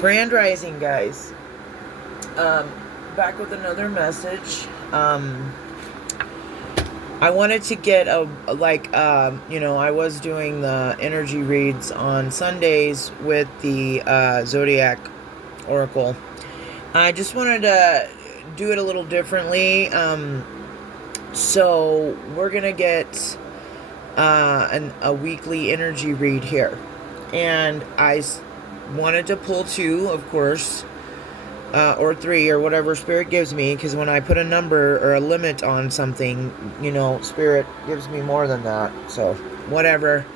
Grand Rising, guys. Um, Back with another message. I wanted to get I was doing the energy reads on Sundays with the Zodiac Oracle. I just wanted to do it a little differently. So we're gonna get a weekly energy read here, and wanted to pull two, of course, or three, or whatever Spirit gives me, because when I put a number or a limit on something, Spirit gives me more than that. So whatever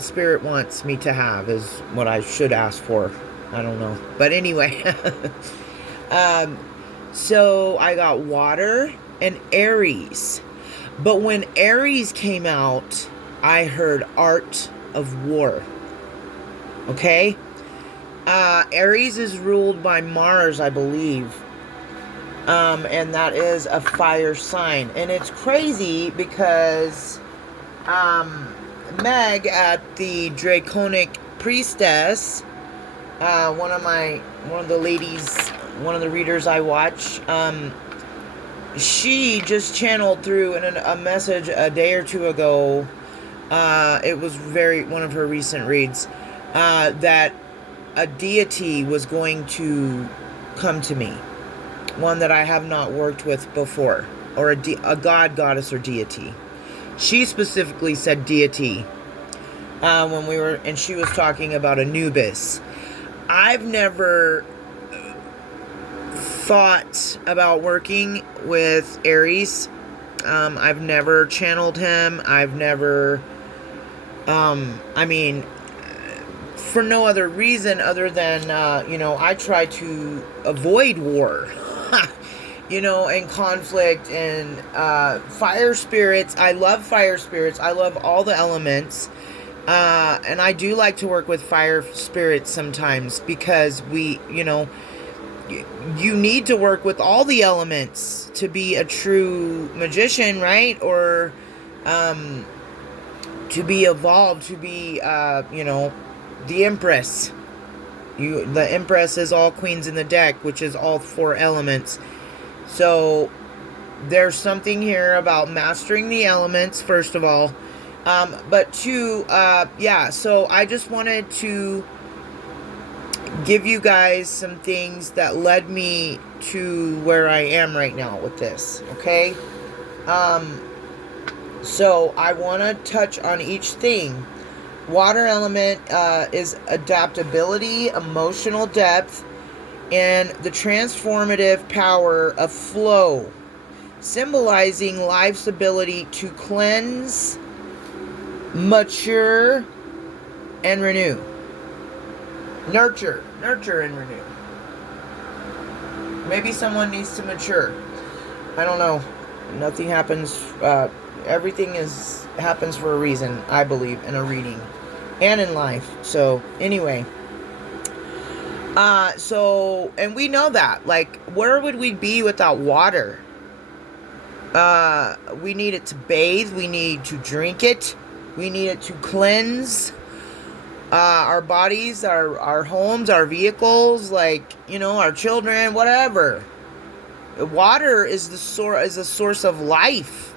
Spirit wants me to have is what I should ask for. I don't know, but anyway. um, so I got Water and Aries, but when Aries came out, I heard Art of War. Okay. Aries is ruled by Mars, I believe. And that is a fire sign. And it's crazy because Meg at the Draconic Priestess, one of the ladies, one of the readers I watch, she just channeled through a message a day or two ago. It was one of her recent reads, that a deity was going to come to me, one that I have not worked with before, or a god, goddess, or deity. She specifically said deity and she was talking about Anubis. I've never thought about working with Aries. I've never channeled him. I've never, for no other reason other than, I try to avoid war, and conflict and fire spirits. I love fire spirits. I love all the elements. And I do like to work with fire spirits sometimes because you need to work with all the elements to be a true magician, right? Or to be evolved, to be, the Empress. The Empress is all queens in the deck, which is all four elements. So there's something here about mastering the elements, first of all. But two, so I just wanted to give you guys some things that led me to where I am right now with this, okay? So I want to touch on each thing. Water element is adaptability, emotional depth, and the transformative power of flow, symbolizing life's ability to cleanse, mature, and renew. Nurture and renew. Maybe someone needs to mature. I don't know. Nothing happens. Everything happens for a reason, I believe, in a reading and in life. So anyway, and we know that, like, where would we be without water? We need it to bathe. We need to drink it. We need it to cleanse our bodies, our homes, our vehicles, our children, whatever. Water is a source of life.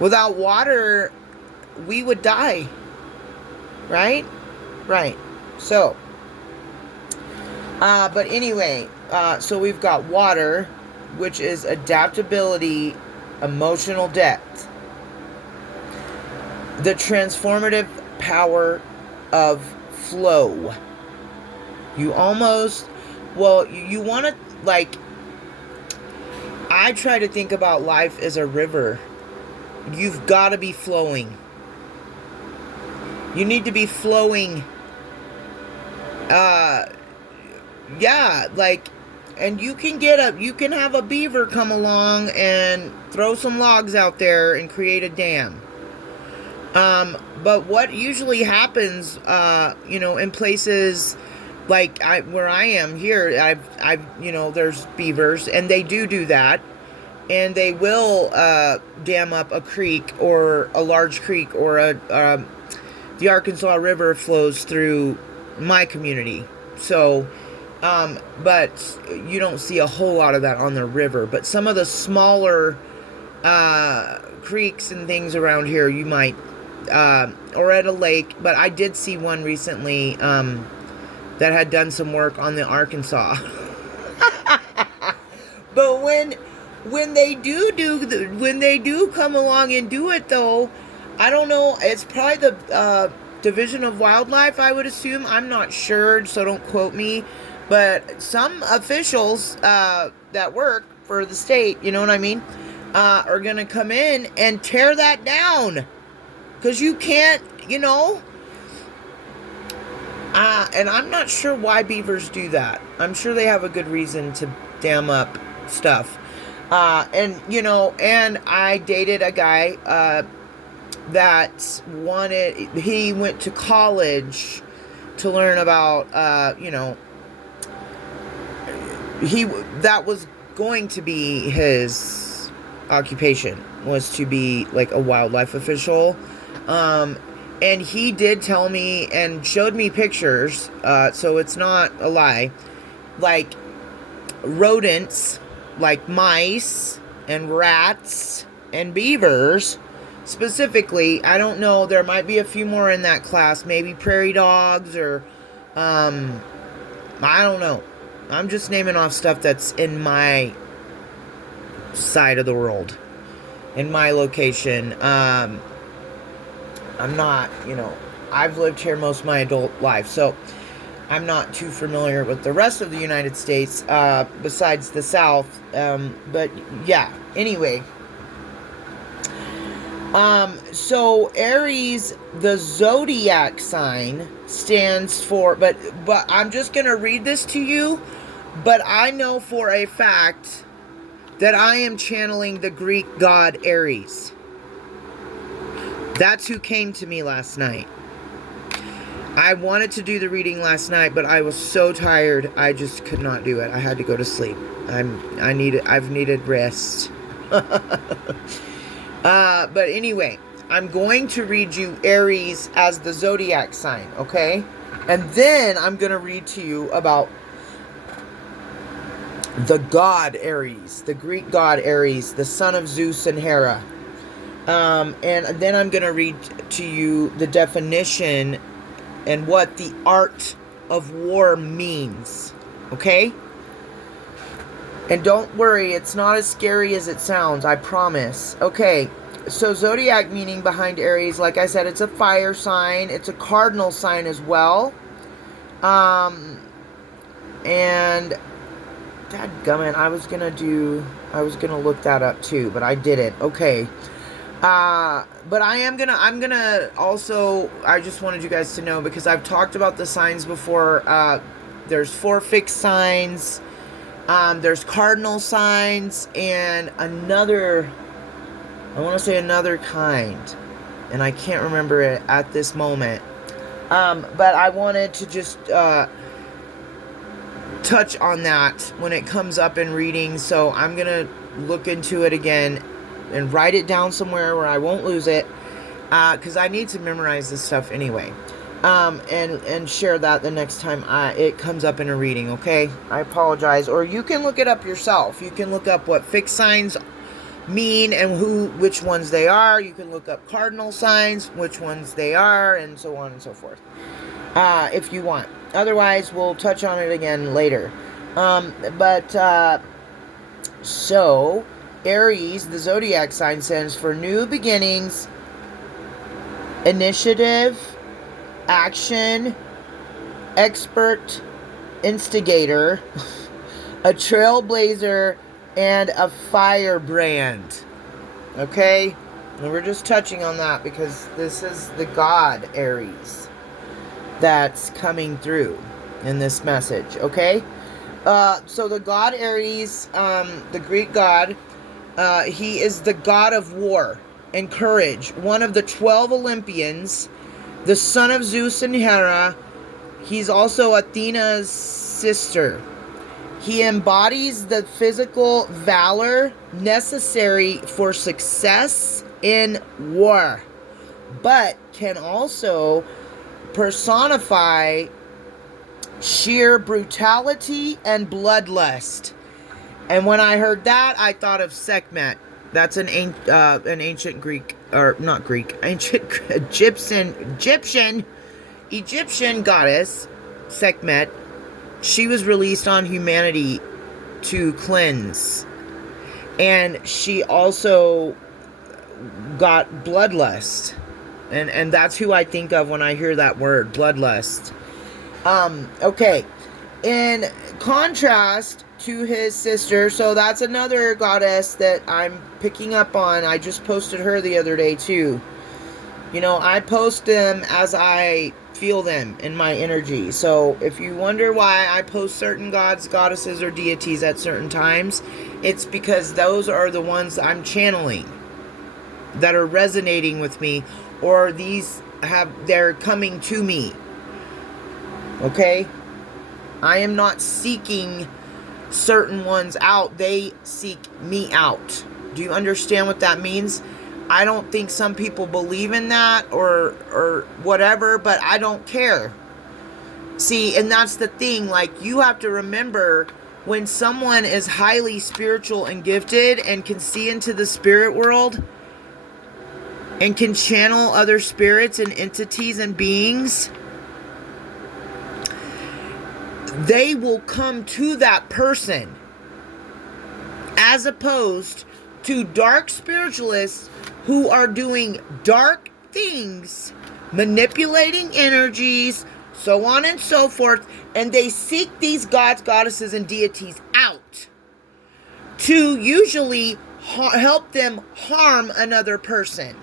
Without water, we would die. Right? Right. So, but anyway, so we've got water, which is adaptability, emotional depth, the transformative power of flow. You want to, I try to think about life as a river. You've got to be flowing. You need to be flowing. And you can have a beaver come along and throw some logs out there and create a dam. But what usually happens, in places where I am here, there's beavers, and they do that. And they will dam up a creek, or a large creek, or the Arkansas River flows through my community. So, but you don't see a whole lot of that on the river. But some of the smaller creeks and things around here, you might, or at a lake. But I did see one recently that had done some work on the Arkansas. But when they do come along and do it, though, I don't know. It's probably the Division of Wildlife, I would assume. I'm not sure, so don't quote me. But some officials that work for the state, you know what I mean, are going to come in and tear that down. Because you can't, you know. And I'm not sure why beavers do that. I'm sure they have a good reason to dam up stuff. And, you know, and I dated a guy that he went to college to learn about, you know, that was going to be his occupation, was to be like a wildlife official. And he did tell me and showed me pictures, so it's not a lie, like rodents, like mice and rats and beavers, specifically. I don't know, there might be a few more in that class, maybe prairie dogs or, I don't know. I'm just naming off stuff that's in my side of the world, in my location. I'm not, you know, I've lived here most of my adult life, so I'm not too familiar with the rest of the United States, besides the South, but yeah, anyway. So Aries, the zodiac sign, stands for, but I'm just going to read this to you, but I know for a fact that I am channeling the Greek god Ares. That's who came to me last night. I wanted to do the reading last night, but I was so tired, I just could not do it. I had to go to sleep. I've needed rest. But anyway, I'm going to read you Aries as the zodiac sign, okay? And then I'm going to read to you about the god Ares, the Greek god Ares, the son of Zeus and Hera. And then I'm going to read to you the definition and what the art of war means, okay? And don't worry, it's not as scary as it sounds, I promise. Okay, so zodiac meaning behind Aries, like I said, it's a fire sign. It's a cardinal sign as well. And dadgummit, I was gonna look that up too, but I didn't. Okay. But I'm gonna also, I just wanted you guys to know, because I've talked about the signs before. There's 4 fixed signs. There's cardinal signs and another, I want to say another kind, and I can't remember it at this moment. But I wanted to just, touch on that when it comes up in reading. So I'm going to look into it again and write it down somewhere where I won't lose it, because I need to memorize this stuff anyway, and share that the next time it comes up in a reading, okay? I apologize. Or you can look it up yourself. You can look up what fixed signs mean and which ones they are. You can look up cardinal signs, which ones they are, and so on and so forth, if you want. Otherwise, we'll touch on it again later. So Aries, the zodiac sign, stands for new beginnings, initiative, action, expert, instigator, a trailblazer, and a firebrand. Okay? And we're just touching on that because this is the god Aries that's coming through in this message. Okay? So the god Ares, the Greek god, he is the god of war and courage, one of the 12 Olympians, the son of Zeus and Hera. He's also Athena's sister. He embodies the physical valor necessary for success in war, but can also personify sheer brutality and bloodlust. And when I heard that, I thought of Sekhmet. That's an ancient Greek, or not Greek, ancient Egyptian goddess, Sekhmet. She was released on humanity to cleanse. And she also got bloodlust. And that's who I think of when I hear that word, bloodlust. Okay. In contrast to his sister, so that's another goddess that I'm picking up on. I just posted her the other day too. You know, I post them as I feel them in my energy. So if you wonder why I post certain gods, goddesses, or deities at certain times, it's because those are the ones I'm channeling that are resonating with me, or they're coming to me. Okay? I am not seeking certain ones out. They seek me out. Do you understand what that means? I don't think some people believe in that or whatever, but I don't care. See, and that's the thing. Like, you have to remember, when someone is highly spiritual and gifted and can see into the spirit world and can channel other spirits and entities and beings, they will come to that person, as opposed to dark spiritualists who are doing dark things, manipulating energies, so on and so forth, and they seek these gods, goddesses, and deities out to usually help them harm another person.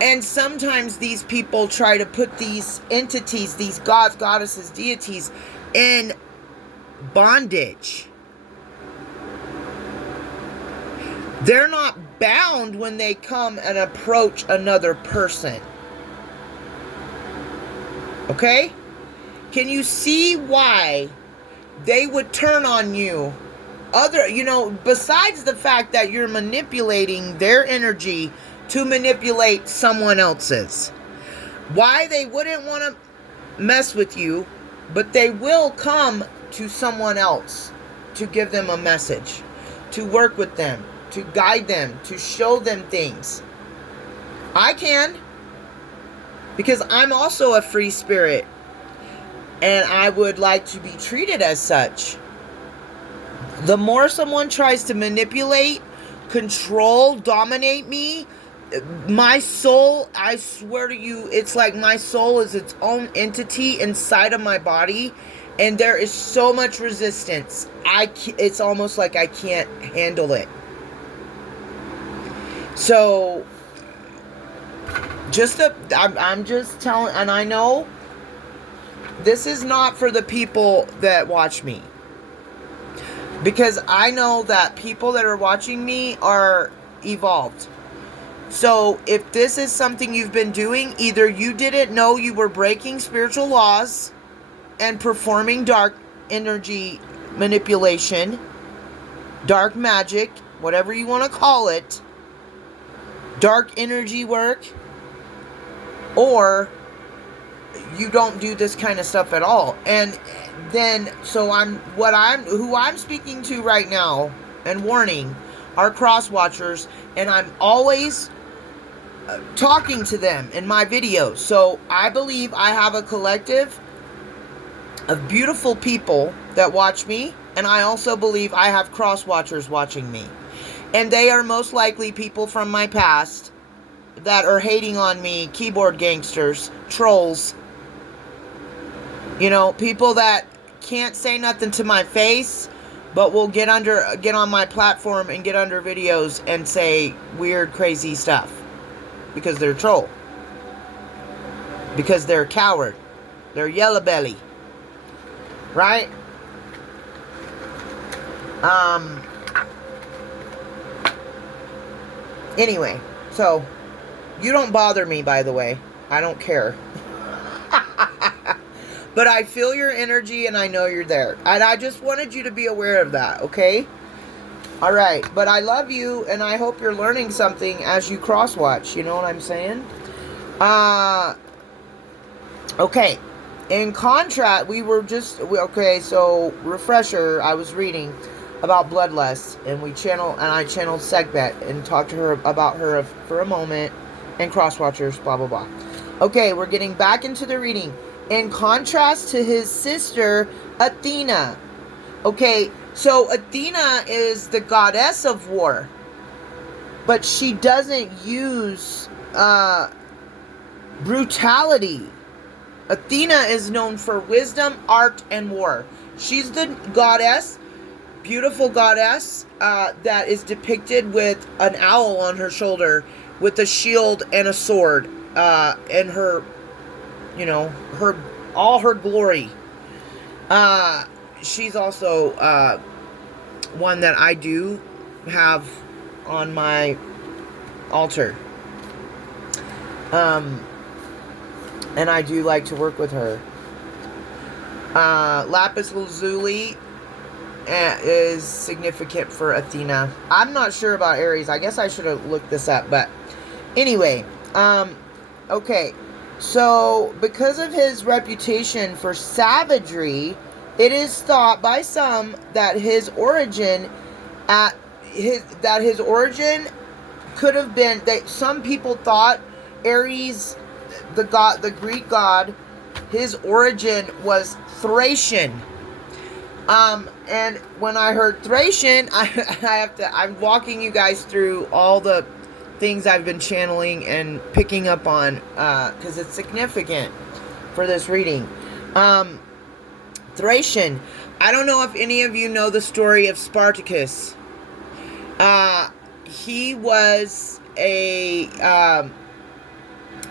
And sometimes these people try to put these entities, these gods, goddesses, deities, in bondage. They're not bound when they come and approach another person. Okay? Can you see why they would turn on you? Besides the fact that you're manipulating their energy to manipulate someone else's. Why they wouldn't want to mess with you, but they will come to someone else to give them a message, to work with them, to guide them, to show them things. I can, because I'm also a free spirit, and I would like to be treated as such. The more someone tries to manipulate, control, dominate me, my soul, I swear to you, it's like my soul is its own entity inside of my body, and there is so much resistance. It's almost like I can't handle it. So, I'm just telling, and I know this is not for the people that watch me, because I know that people that are watching me are evolved. So if this is something you've been doing, either you didn't know you were breaking spiritual laws and performing dark energy manipulation, dark magic, whatever you want to call it, dark energy work, or you don't do this kind of stuff at all. And then, so who I'm speaking to right now and warning are cross watchers, and I'm always talking to them in my videos. So I believe I have a collective of beautiful people that watch me, and I also believe I have cross watchers watching me, and they are most likely people from my past that are hating on me, keyboard gangsters, trolls, people that can't say nothing to my face, but will get on my platform and get under videos and say weird, crazy stuff. Because they're a troll. Because they're a coward. They're yellow belly. Right? Anyway, so you don't bother me, by the way. I don't care. But I feel your energy and I know you're there. And I just wanted you to be aware of that, okay? All right, but I love you, and I hope you're learning something as you cross-watch. You know what I'm saying? Okay, In contrast, okay, so refresher, I was reading about bloodlust, and I channeled Segbet and talked to her about her for a moment, and Crosswatchers, blah, blah, blah. Okay, we're getting back into the reading. In contrast to his sister, Athena. Okay, so Athena is the goddess of war, but she doesn't use brutality. Athena is known for wisdom, art, and war. She's the goddess, beautiful goddess, that is depicted with an owl on her shoulder, with a shield and a sword, and her, all her glory. She's also one that I do have on my altar. And I do like to work with her. Lapis lazuli is significant for Athena. I'm not sure about Aries. I guess I should have looked this up. But anyway, okay. So because of his reputation for savagery, it is thought by some that his origin could have been that some people thought Ares, the Greek god, his origin was Thracian. And when I heard Thracian, I'm walking you guys through all the things I've been channeling and picking up on, because it's significant for this reading. Thracian. I don't know if any of you know the story of Spartacus. He was a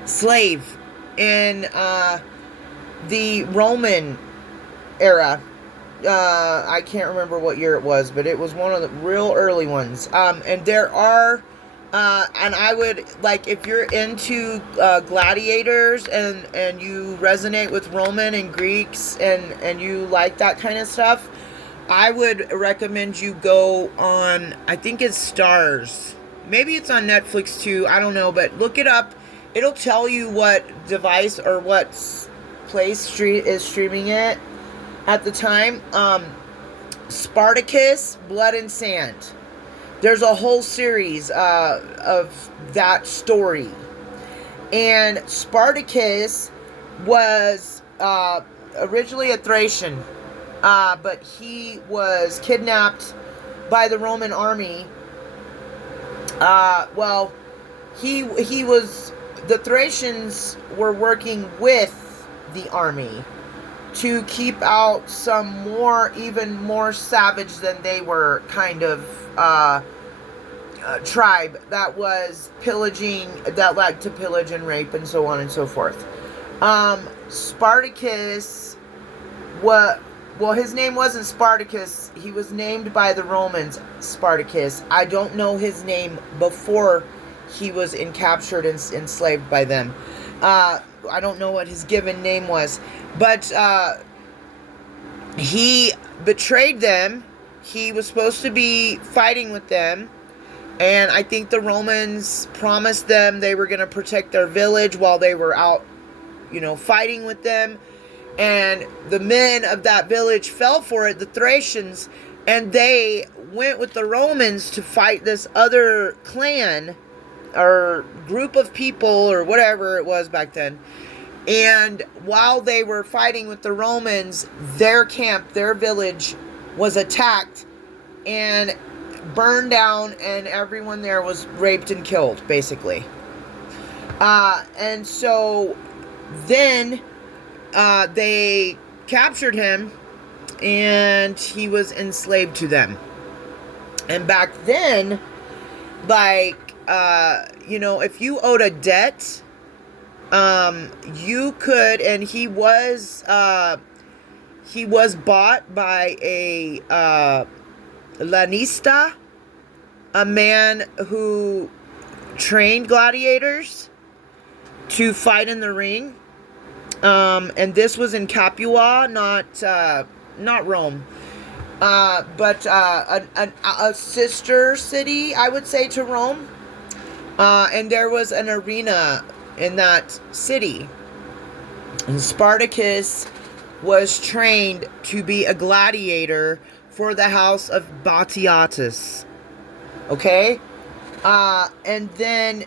slave in the Roman era. I can't remember what year it was, but it was one of the real early ones. And there are, and I would, like, if you're into gladiators and you resonate with Roman and Greeks and you like that kind of stuff, I would recommend you go on, I think it's Stars. Maybe it's on Netflix too, I don't know, but look it up. It'll tell you what device or what place is streaming it at the time. Spartacus, Blood and Sand. There's a whole series of that story. And Spartacus was originally a Thracian, but he was kidnapped by the Roman army. The Thracians were working with the army to keep out some even more savage than they were kind of tribe that was pillaging, that led to pillage and rape and so on and so forth. Spartacus, his name wasn't Spartacus. He was named by the Romans Spartacus. I don't know his name before he was captured and enslaved by them. I don't know what his given name was, but he betrayed them. He was supposed to be fighting with them, and I think the Romans promised them they were going to protect their village while they were out, fighting with them. And the men of that village fell for it, the Thracians, and they went with the Romans to fight this other clan or group of people or whatever it was back then. And while they were fighting with the Romans, their camp, their village was attacked and burned down, and everyone there was raped and killed, basically. And so then they captured him, and he was enslaved to them. And back then, if you owed a debt, you could, and he was bought by a lanista, a man who trained gladiators to fight in the ring. And this was in Capua, not Rome, but a sister city, I would say, to Rome. And there was an arena in that city. And Spartacus was trained to be a gladiator for the house of Batiatus. Okay? And then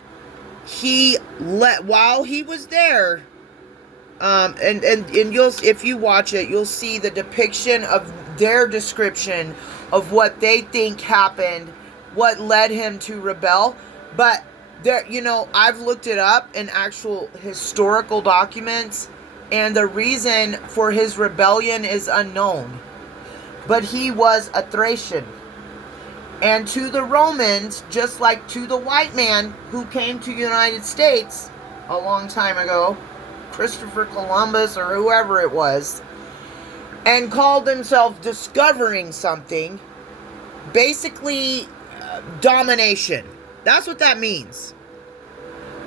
while he was there, and you'll, if you watch it, you'll see the depiction of their description of what they think happened, what led him to rebel. But there, I've looked it up in actual historical documents, and the reason for his rebellion is unknown. But he was a Thracian. And to the Romans, just like to the white man who came to the United States a long time ago, Christopher Columbus or whoever it was, and called himself discovering something, basically domination. That's what that means.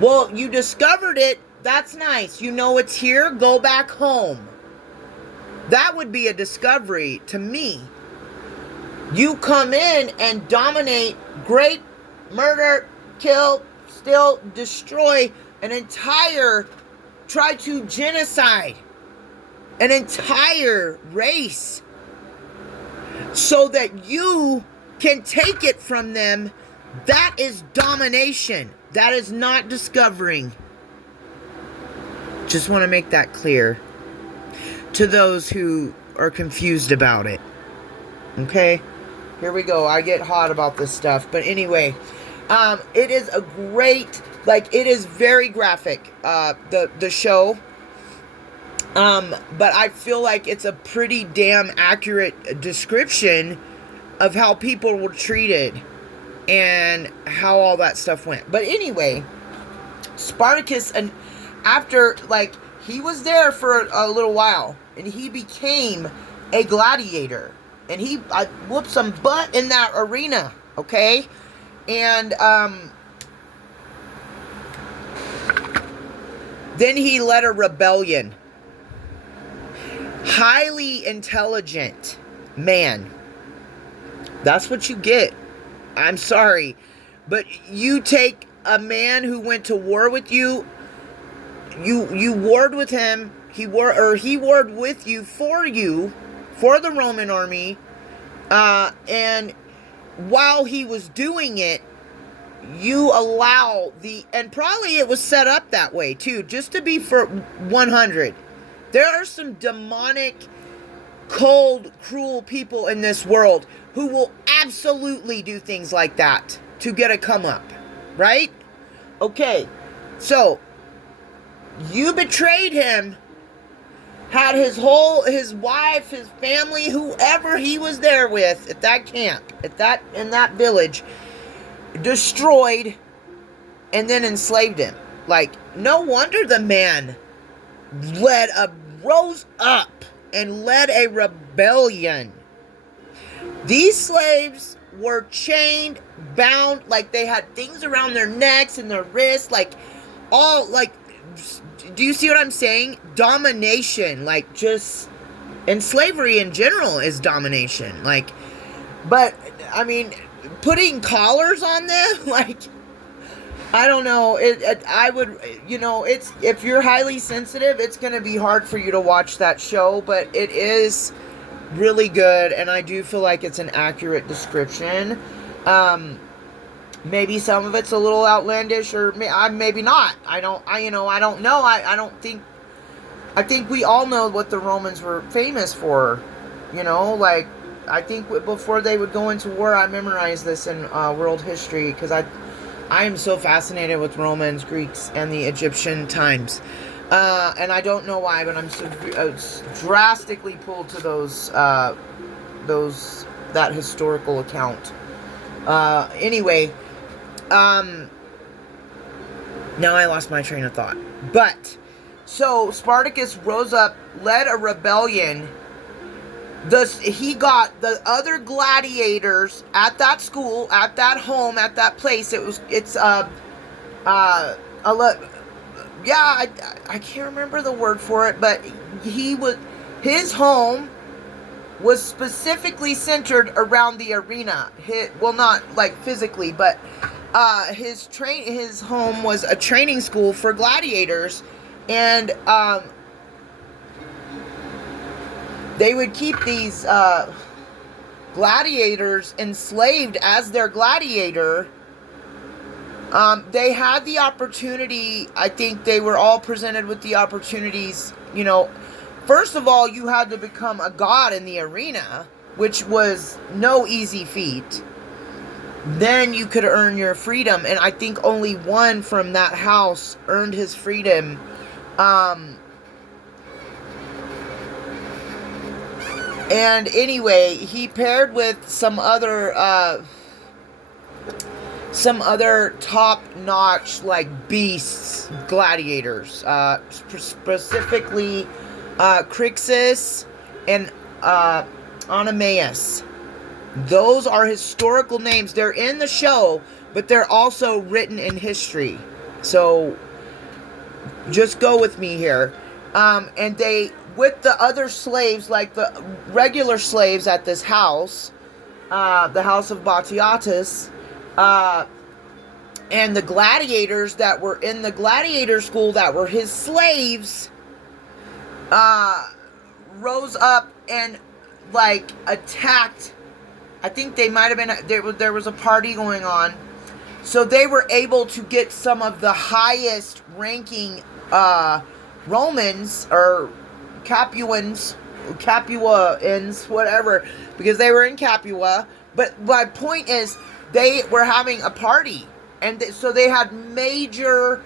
Well, you discovered it, that's nice. You know it's here, go back home. That would be a discovery to me. You come in and dominate, rape, murder, kill, steal, destroy try to genocide an entire race so that you can take it from them. That is domination. That is not discovering. Just want to make that clear to those who are confused about it. Okay? Here we go. I get hot about this stuff. But anyway, it is a great, it is very graphic, the show. But I feel like it's a pretty damn accurate description of how people were treated and how all that stuff went. But anyway, Spartacus, and after, he was there for a little while, and he became a gladiator. And he whooped some butt in that arena, okay? And then he led a rebellion. Highly intelligent man. That's what you get. I'm sorry. But you take a man who went to war with you, you warred with him, he warred with you, for the Roman army, and while he was doing it, you allow and probably it was set up that way too, just to be for 100. There are some demonic, cold, cruel people in this world who will absolutely do things like that to get a come up, right? Okay, so you betrayed him, had his wife, his family, whoever he was there with at that camp, in that village, destroyed, and then enslaved him. No wonder the man rose up and led a rebellion. These slaves were chained, bound, do you see what I'm saying? Domination, and slavery in general is domination. But, putting collars on them, I don't know. I would, if you're highly sensitive, it's going to be hard for you to watch that show, but it is really good, and I do feel like it's an accurate description. Maybe some of it's a little outlandish, or maybe not. I don't know. I think we all know what the Romans were famous for. I think before they would go into war, I memorized this in world history, because I am so fascinated with Romans, Greeks, and the Egyptian times. And I don't know why, but I'm so drastically pulled to that historical account. Anyway, now I lost my train of thought. But, so Spartacus rose up, led a rebellion. He got the other gladiators at that school, at that home, at that place. I can't remember the word for it, but his home was specifically centered around the arena. Not physically, but his home was a training school for gladiators, and they would keep these gladiators enslaved as their gladiator. They had the opportunity, I think they were all presented with the opportunities, first of all, you had to become a god in the arena, which was no easy feat. Then you could earn your freedom, and I think only one from that house earned his freedom. And anyway, he paired with some other top-notch, like, beasts, gladiators, specifically Crixus and Oenomaus. Those are historical names. They're in the show, but they're also written in history. So just go with me here. And they, with the other slaves, like the regular slaves at this house, the house of Batiatus, and the gladiators that were in the gladiator school that were his slaves, rose up and, like, attacked. I think they might have been, there was a party going on. So they were able to get some of the highest ranking Romans, or Capuans, whatever, because they were in Capua. But my point is, they were having a party. And so they had major,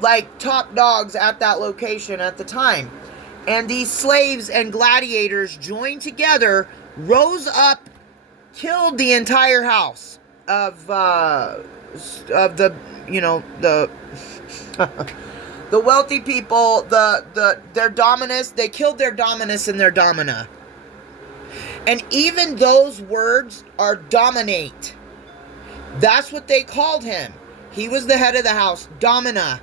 like, top dogs at that location at the time. And these slaves and gladiators joined together, rose up, killed the entire house of the the wealthy people, their dominus. They killed their dominus and their domina. And even those words are dominate. That's what they called him. He was the head of the house. Domina.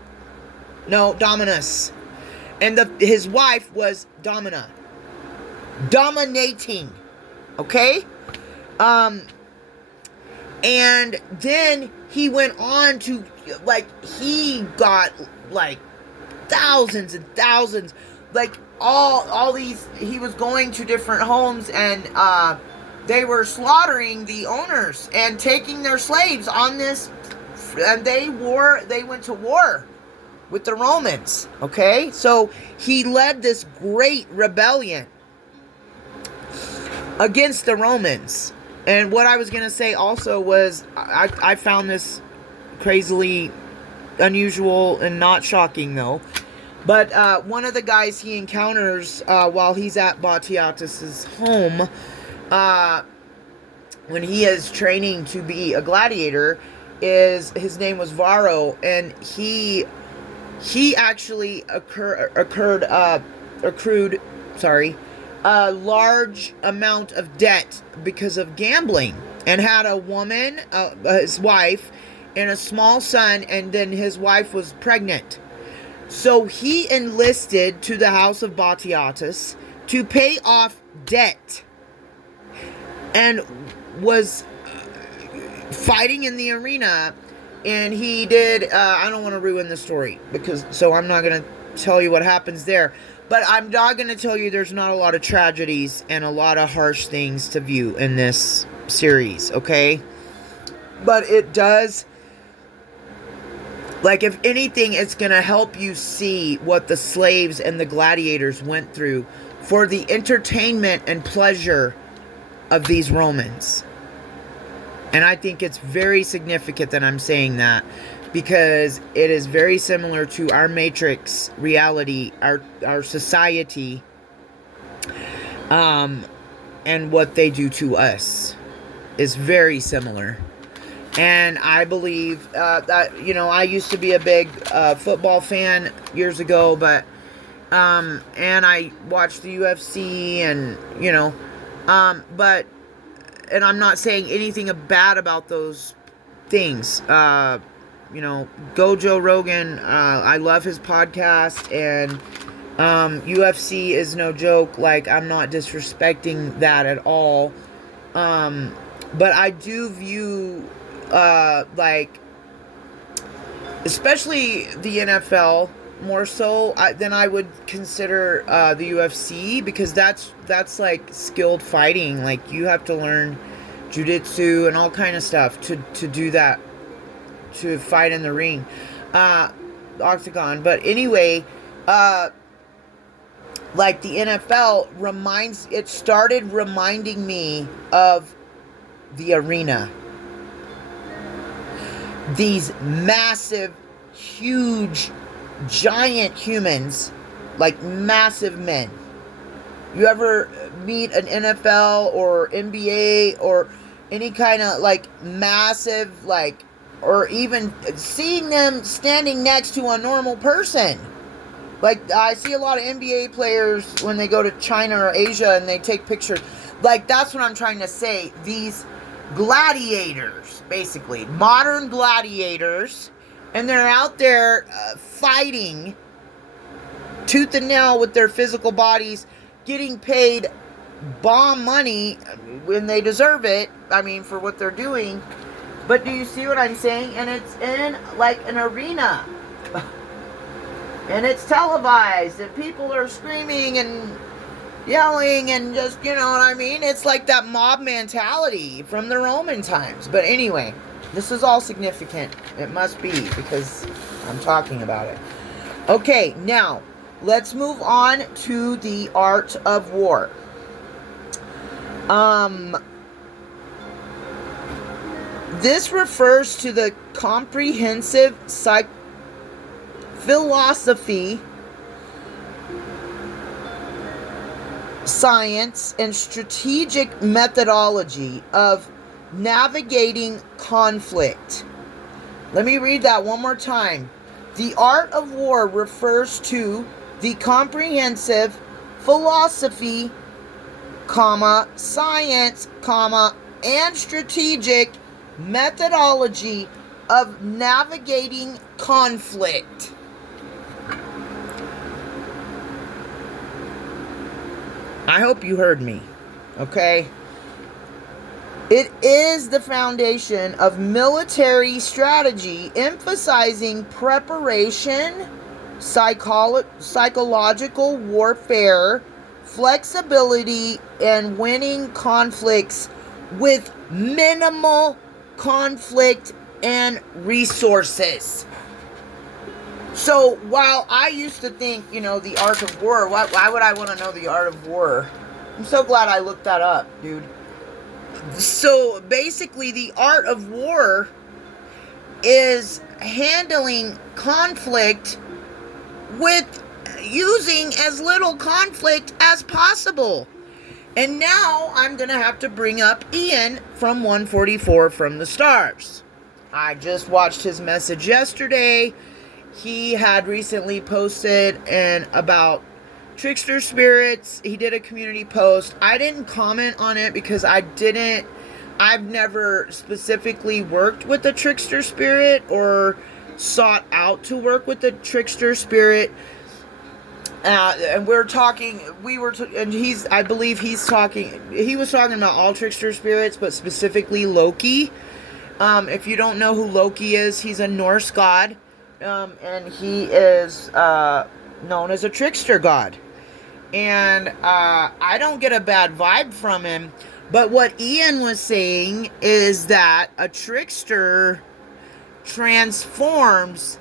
No, Dominus. And his wife was Domina. Dominating. Okay? And then he went on to, like, he got, like, thousands and thousands. Like, all these, he was going to different homes, and they were slaughtering the owners and taking their slaves on this, and they went to war with the Romans, okay? So he led this great rebellion against the Romans. And what I was going to say also was, I found this crazily unusual and not shocking, though. But one of the guys he encounters while he's at Batiatus's home, when he is training to be a gladiator, his name was Varro, and he actually accrued a large amount of debt because of gambling, and had a woman, his wife, and a small son, and then his wife was pregnant. So he enlisted to the house of Batiatus to pay off debt, and was fighting in the arena. And he did, I don't want to ruin the story, so I'm not going to tell you what happens there. But I'm not going to tell you there's not a lot of tragedies and a lot of harsh things to view in this series, okay? But it does, like, if anything, it's going to help you see what the slaves and the gladiators went through for the entertainment and pleasure of these Romans. And I think it's very significant that I'm saying that, because it is very similar to our matrix reality, our society, and what they do to us is very similar. And I believe that, I used to be a big football fan years ago, but and I watched the UFC, and and I'm not saying anything bad about those things. Go Joe Rogan. I love his podcast, and UFC is no joke. Like, I'm not disrespecting that at all. But I do view, like, especially the NFL, more so than I would consider the UFC, because that's like skilled fighting. Like, you have to learn jiu-jitsu and all kind of stuff to do that, to fight in the ring, octagon. But anyway, like the NFL it started reminding me of the arena. These massive, huge, giant humans, like massive men. You ever meet an NFL or NBA or any kind of like massive, like, or even seeing them standing next to a normal person? Like, I see a lot of NBA players when they go to China or Asia and they take pictures. Like, that's what I'm trying to say. These gladiators, basically, modern gladiators, and they're out there fighting tooth and nail with their physical bodies, getting paid bomb money when they deserve it, I mean, for what they're doing. But do you see what I'm saying? And it's in, like, an arena. And it's televised, and people are screaming and yelling and just, you know what I mean? It's like that mob mentality from the Roman times. But anyway, this is all significant. It must be, because I'm talking about it. Okay, now, let's move on to the art of war. This refers to the comprehensive philosophy, science, and strategic methodology of navigating conflict. Let me read that one more time. The art of war refers to the comprehensive philosophy, science, and strategic methodology of navigating conflict. I hope you heard me, okay? It is the foundation of military strategy, emphasizing preparation, psychological warfare, flexibility, and winning conflicts with minimal conflict and resources. So while I used to think, the art of war, why would I want to know the art of war? I'm so glad I looked that up, dude. So basically, the art of war is handling conflict with using as little conflict as possible. And now I'm going to have to bring up Ian from 144 from the Stars. I just watched his message yesterday. He had recently posted about trickster spirits. He did a community post. I didn't comment on it because I've never specifically worked with the trickster spirit or sought out to work with the trickster spirit. And I believe he was talking about all trickster spirits, but specifically Loki. If you don't know who Loki is, he's a Norse god. And he is known as a trickster god. And I don't get a bad vibe from him. But what Ian was saying is that a trickster transforms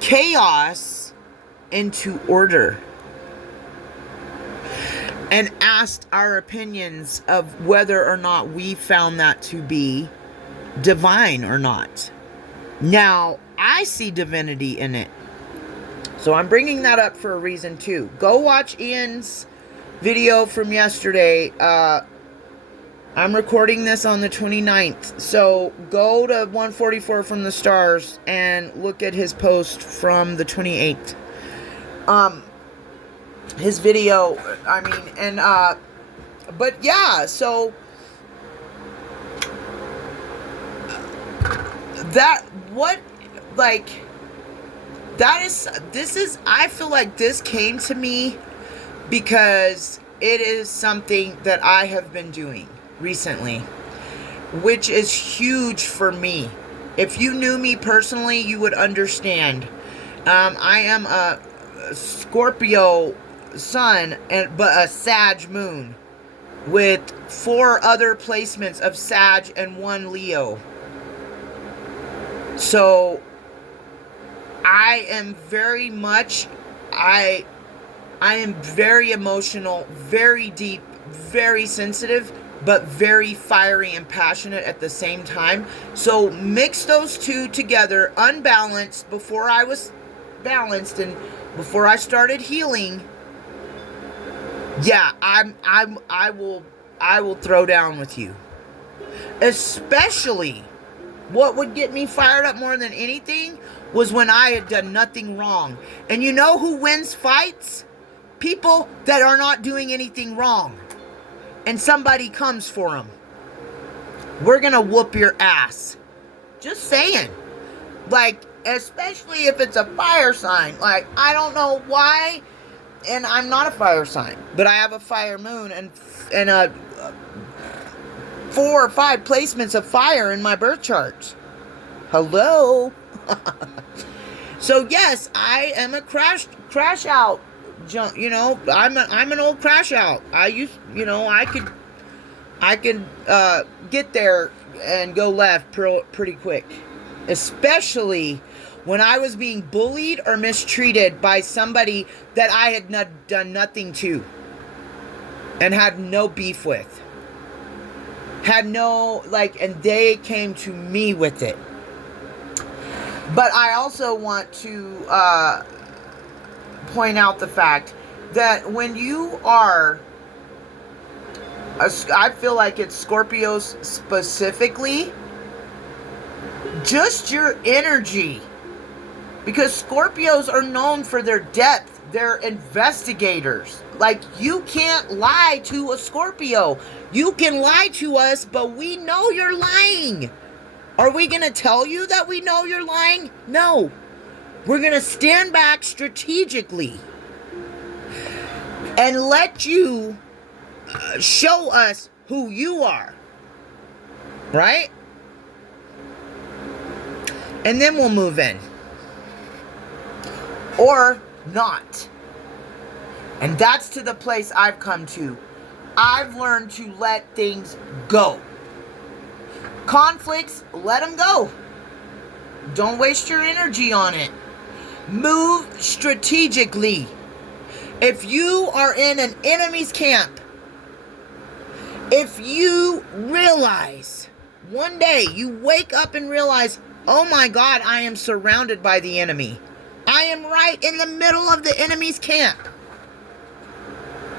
chaos into order. And asked our opinions of whether or not we found that to be divine or not. Now, I see divinity in it. So I'm bringing that up for a reason too. Go watch Ian's video from yesterday. I'm recording this on the 29th. So go to 144 from the Stars and look at his post from the 28th. His video, but yeah, so I feel like this came to me because it is something that I have been doing recently, which is huge for me. If you knew me personally, you would understand. I am a Scorpio sun, but a Sag moon with 4 other placements of Sag and 1 Leo. So I am very much, I am very emotional, very deep, very sensitive, but very fiery and passionate at the same time. So mix those two together, unbalanced, before I was balanced and before I started healing. Yeah, I will throw down with you. Especially, what would get me fired up more than anything was when I had done nothing wrong. And you know who wins fights? People that are not doing anything wrong. And somebody comes for them. We're gonna whoop your ass. Just saying. Like, especially if it's a fire sign. Like, I don't know why, and I'm not a fire sign, but I have a fire moon and a 4 or 5 placements of fire in my birth chart. Hello. So yes, I am a crash out. You know, I'm an old crash out. I could get there and go left pretty quick, especially when I was being bullied or mistreated by somebody that I had done nothing to and had no beef with. Had no, and they came to me with it. But I also want to point out the fact that when you are, I feel like it's Scorpios specifically, just your energy. Because Scorpios are known for their depth. They're investigators. Like, you can't lie to a Scorpio. You can lie to us, but we know you're lying. Are we going to tell you that we know you're lying? No. We're going to stand back strategically and let you show us who you are. Right? And then we'll move in. Or not. And that's to the place I've come to. I've learned to let things go. Conflicts, let them go. Don't waste your energy on it. Move strategically. If you are in an enemy's camp, if you realize, one day you wake up and realize, oh my God, I am surrounded by the enemy. I am right in the middle of the enemy's camp.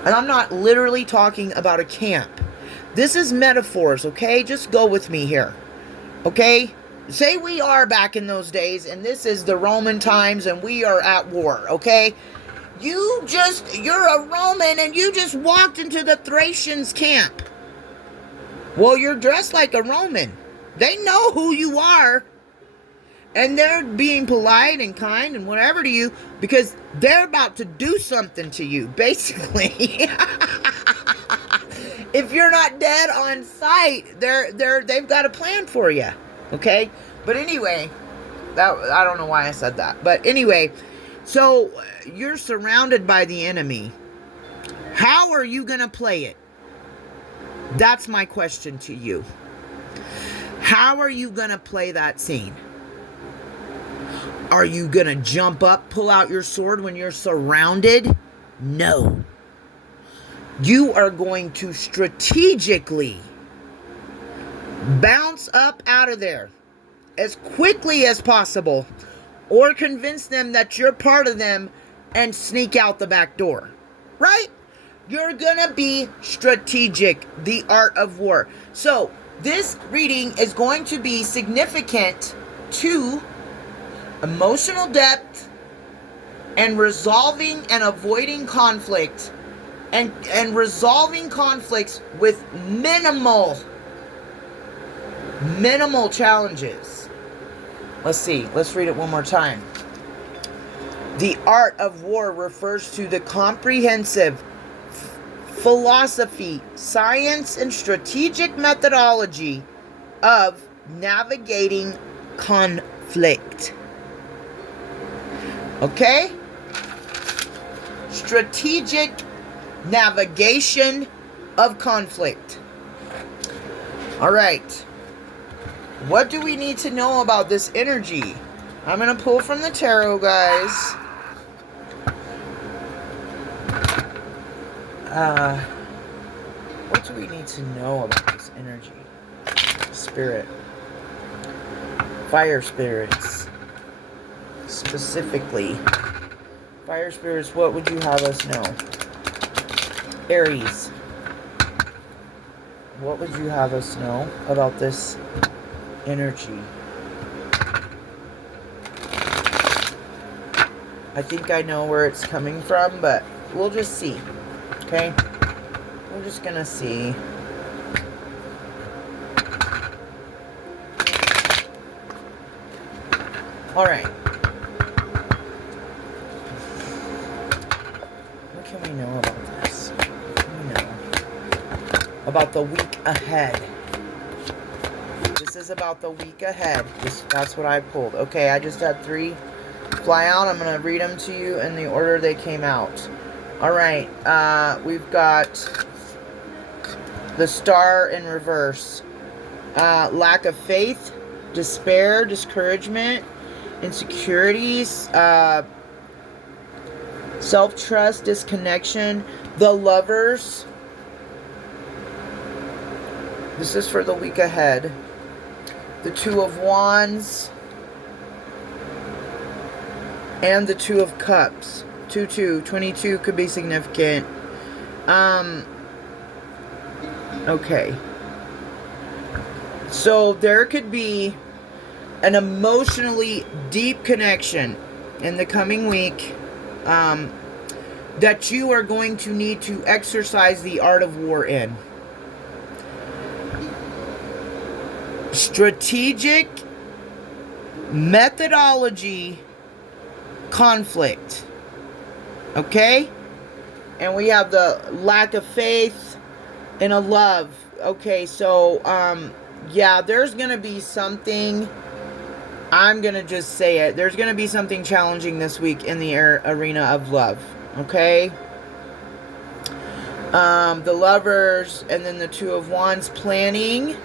And I'm not literally talking about a camp. This is metaphors, okay? Just go with me here, okay? Say we are back in those days, and this is the Roman times, and we are at war, okay? You're a Roman, and you just walked into the Thracians' camp. Well, you're dressed like a Roman. They know who you are. And they're being polite and kind and whatever to you because they're about to do something to you, basically. If you're not dead on sight, they've got a plan for you. Okay? But anyway, I don't know why I said that. But anyway, so you're surrounded by the enemy. How are you going to play it? That's my question to you. How are you going to play that scene? Are you going to jump up, pull out your sword when you're surrounded? No. You are going to strategically bounce up out of there as quickly as possible or convince them that you're part of them and sneak out the back door. Right? You're going to be strategic, the art of war. So, this reading is going to be significant to emotional depth and resolving and avoiding conflict and resolving conflicts with minimal challenges. Let's see. Let's read it one more time. The art of war refers to the comprehensive philosophy, science, and strategic methodology of navigating conflict. Okay? Strategic navigation of conflict. All right. What do we need to know about this energy? I'm going to pull from the tarot, guys. What do we need to know about this energy? Spirit. Fire spirits. Specifically. Fire spirits, what would you have us know? Aries. What would you have us know about this energy? I think I know where it's coming from, but we'll just see. Okay? We're just gonna see. Alright. What can we know about this? What can we know about the week ahead? This is about the week ahead. That's what I pulled. Okay, I just had 3 fly out. I'm going to read them to you in the order they came out. Alright, we've got the Star in reverse. Lack of faith, despair, discouragement, insecurities, self-trust, disconnection, the Lovers. This is for the week ahead. The Two of Wands and the Two of Cups. 22 could be significant. Okay. So there could be an emotionally deep connection in the coming week that you are going to need to exercise the art of war in. Strategic methodology conflict. Okay? And we have the lack of faith and a love. Okay, so yeah, there's gonna be something, I'm gonna just say it, there's gonna be something challenging this week in the arena of love. Okay? The Lovers and then the Two of Wands, planning.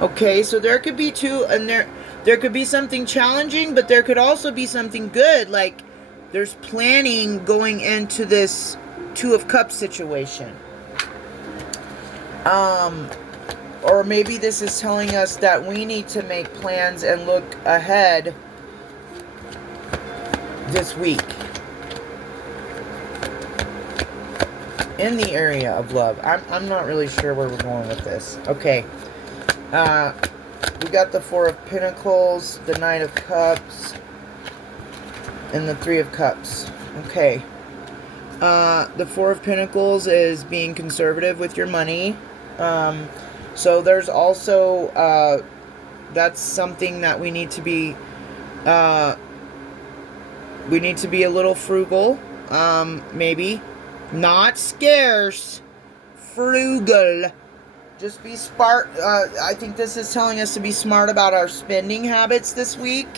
Okay, so there could be two, and there could be something challenging, but there could also be something good. Like, there's planning going into this Two of Cups situation. Or maybe this is telling us that we need to make plans and look ahead this week in the area of love. I'm not really sure where we're going with this. Okay. We got the Four of Pentacles, the Knight of Cups, and the Three of Cups. Okay. The Four of Pentacles is being conservative with your money. So there's also, that's something that we need to be, a little frugal. Maybe. Not scarce. Frugal. Just be smart. I think this is telling us to be smart about our spending habits this week.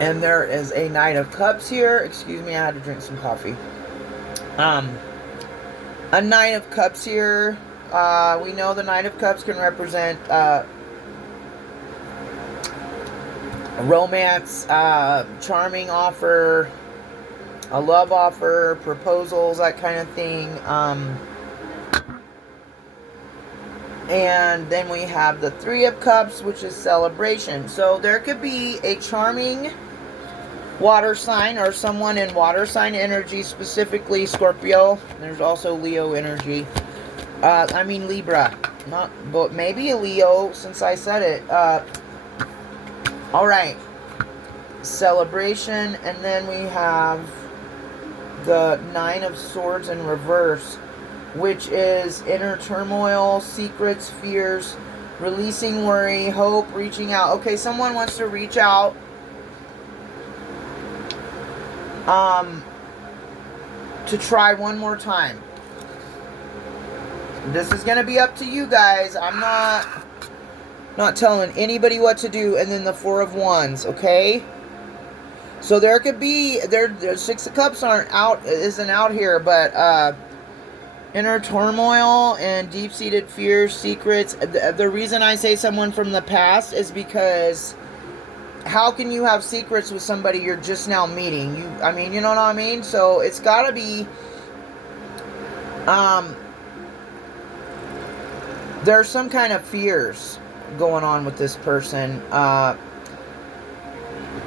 And there is a Knight of Cups here. Excuse me, I had to drink some coffee. A Knight of Cups here. We know the Knight of Cups can represent romance, charming offer, a love offer, proposals, that kind of thing. And then we have the Three of Cups, which is celebration. So there could be a charming water sign or someone in water sign energy, specifically Scorpio. There's also Leo energy. Libra. But maybe a Leo, since I said it. Alright. Celebration. And then we have the Nine of Swords in reverse, which is inner turmoil, secrets, fears, releasing worry, hope, reaching out. Okay, someone wants to reach out. To try one more time. This is going to be up to you guys. I'm not not telling anybody what to do. And then the Four of Wands, okay? So there could be, the Six of Cups isn't out here, but inner turmoil and deep-seated fears, secrets. The reason I say someone from the past is because how can you have secrets with somebody you're just now meeting? I mean, you know what I mean? So it's got to be, there's some kind of fears going on with this person.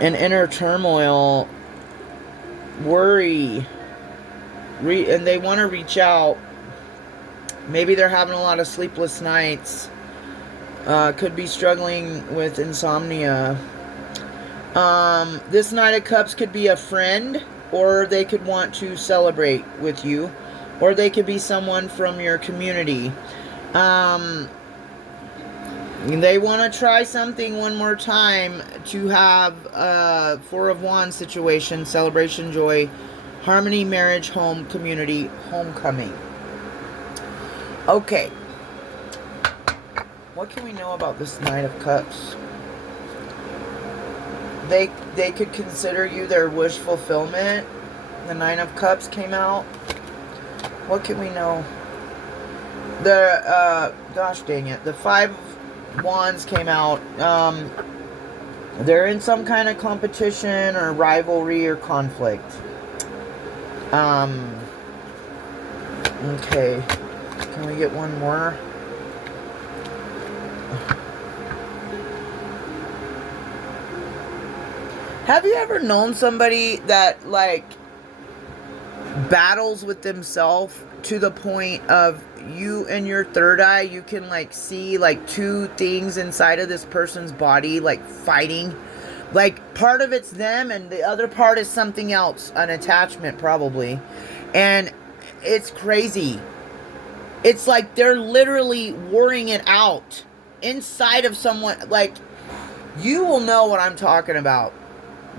An inner turmoil, worry, and they want to reach out. Maybe they're having a lot of sleepless nights. Could be struggling with insomnia. This Knight of Cups could be a friend, or they could want to celebrate with you, or they could be someone from your community. They want to try something one more time to have a Four of Wands situation, celebration, joy, harmony, marriage, home, community, homecoming. Okay. What can we know about this Knight of Cups? They could consider you their wish fulfillment. The Nine of Cups came out. What can we know? Gosh dang it. The Five of Wands came out. They're in some kind of competition or rivalry or conflict. Okay. Can we get one more? Have you ever known somebody that, like, battles with themselves to the point of you in your third eye, you can, like, see, like, two things inside of this person's body, like, fighting? Like, part of it's them and the other part is something else, an attachment probably. And it's crazy. It's like they're literally warring it out inside of someone. Like, you will know what I'm talking about.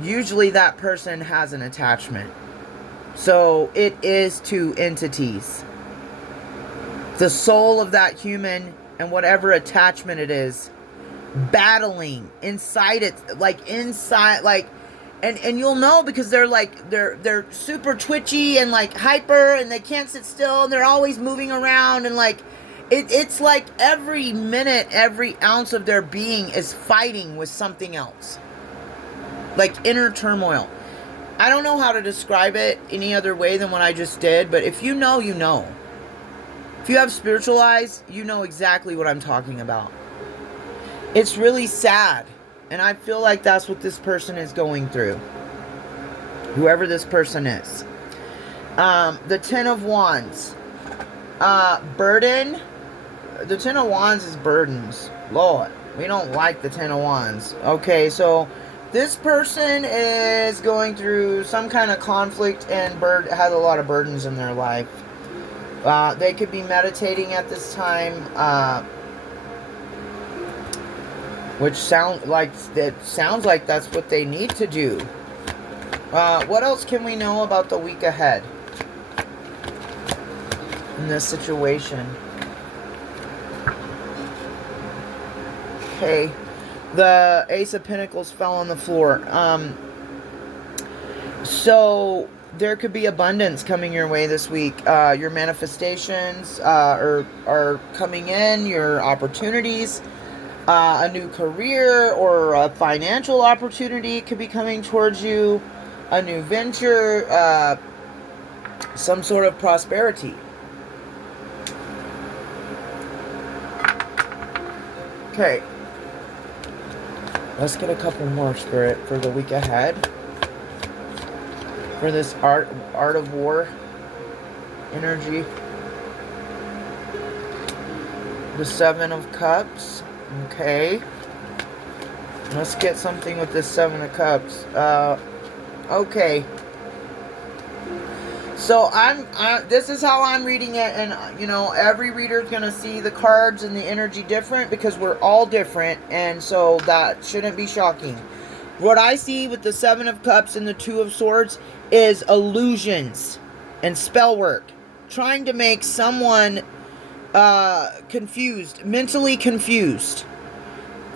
Usually that person has an attachment. So it is two entities. The soul of that human and whatever attachment it is, battling inside it, like inside, like, and you'll know because they're like, they're super twitchy and like hyper and they can't sit still and they're always moving around and like, it's like every minute, every ounce of their being is fighting with something else. Like inner turmoil. I don't know how to describe it any other way than what I just did, but if you know, you know. If you have spiritual eyes, you know exactly what I'm talking about. It's really sad, and I feel like that's what this person is going through. Whoever this person is. The Ten of Wands. Burden. The Ten of Wands is burdens. Lord, we don't like the Ten of Wands. Okay, so this person is going through some kind of conflict and has a lot of burdens in their life. They could be meditating at this time, which sounds like that's what they need to do. What else can we know about the week ahead in this situation? Okay. The Ace of Pentacles fell on the floor. So there could be abundance coming your way this week. Your manifestations are coming in. Your opportunities, a new career or a financial opportunity could be coming towards you. A new venture, some sort of prosperity. Okay. Let's get a couple more, Spirit, for the week ahead. For this art of war energy. The Seven of Cups. Okay. Let's get something with this Seven of Cups. Okay. So this is how I'm reading it, and you know, every reader is going to see the cards and the energy different because we're all different, and so that shouldn't be shocking. What I see with the Seven of Cups and the Two of Swords is illusions and spell work, trying to make someone confused, mentally confused.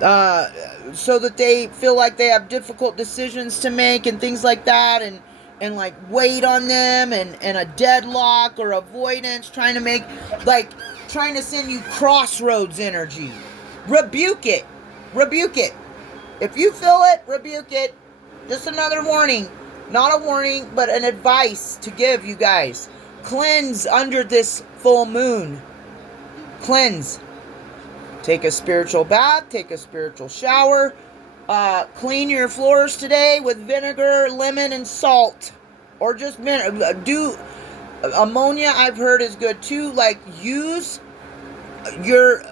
so that they feel like they have difficult decisions to make and things like that, and like weight on them, and a deadlock or avoidance, trying to send you crossroads energy. Rebuke it. Rebuke it. If you feel it, rebuke it. Just another warning. Not a warning, but an advice to give you guys. Cleanse under this full moon. Cleanse. Take a spiritual bath. Take a spiritual shower. Clean your floors today with vinegar, lemon, and salt. Or just do ammonia. I've heard is good too. Like, use your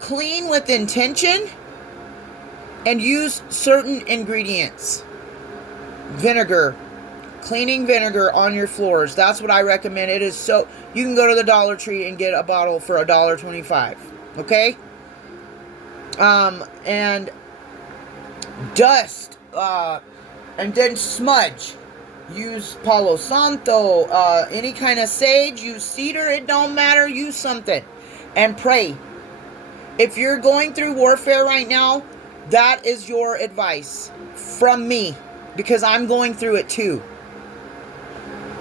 clean with intention and use certain ingredients. Vinegar. Cleaning vinegar on your floors. That's what I recommend. It is so... You can go to the Dollar Tree and get a bottle for $1.25. Okay? And dust. And then smudge. Use Palo Santo. Any kind of sage. Use cedar. It don't matter. Use something. And pray. If you're going through warfare right now, that is your advice from me. Because I'm going through it too.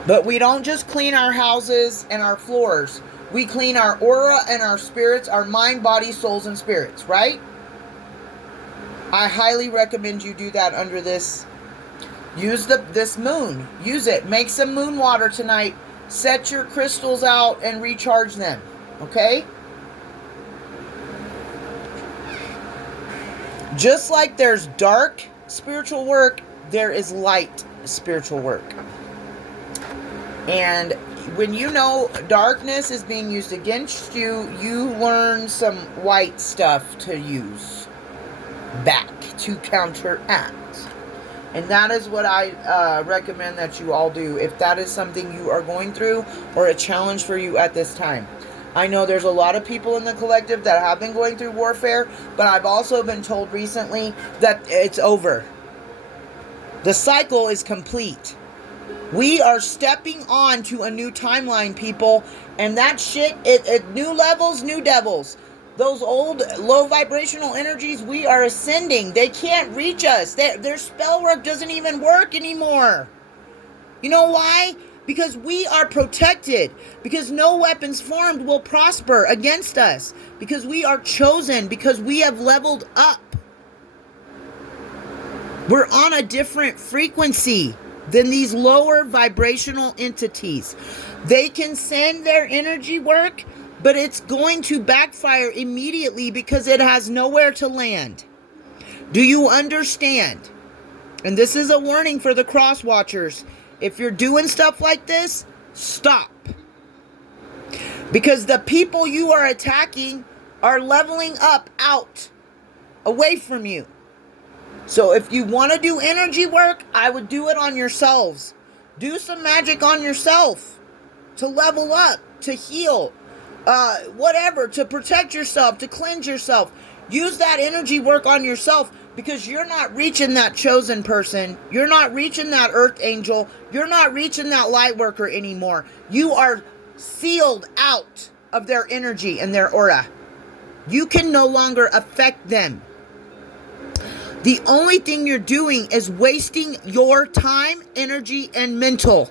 But we don't just clean our houses and our floors. We clean our aura and our spirits, our mind, body, souls, and spirits, right? I highly recommend you do that under this. Use this moon. Use it. Make some moon water tonight. Set your crystals out and recharge them. Okay? Just like there's dark spiritual work, there is light spiritual work. And when you know darkness is being used against you, you learn some white stuff to use back to counteract. And that is what I recommend that you all do if that is something you are going through or a challenge for you at this time. I know there's a lot of people in the collective that have been going through warfare, but I've also been told recently that it's over. The cycle is complete. We are stepping on to a new timeline, people. And that shit, new levels, new devils. Those old low vibrational energies, we are ascending. They can't reach us. Their spell work doesn't even work anymore. You know why? Because we are protected. Because no weapons formed will prosper against us. Because we are chosen. Because we have leveled up. We're on a different frequency than these lower vibrational entities. They can send their energy work, but it's going to backfire immediately because it has nowhere to land. Do you understand? And this is a warning for the cross watchers. If you're doing stuff like this, stop. Because the people you are attacking are leveling up out, away from you. So if you want to do energy work, I would do it on yourselves. Do some magic on yourself to level up, to heal, whatever, to protect yourself, to cleanse yourself. Use that energy work on yourself because you're not reaching that chosen person. You're not reaching that earth angel. You're not reaching that light worker anymore. You are sealed out of their energy and their aura. You can no longer affect them. The only thing you're doing is wasting your time, energy, and mental.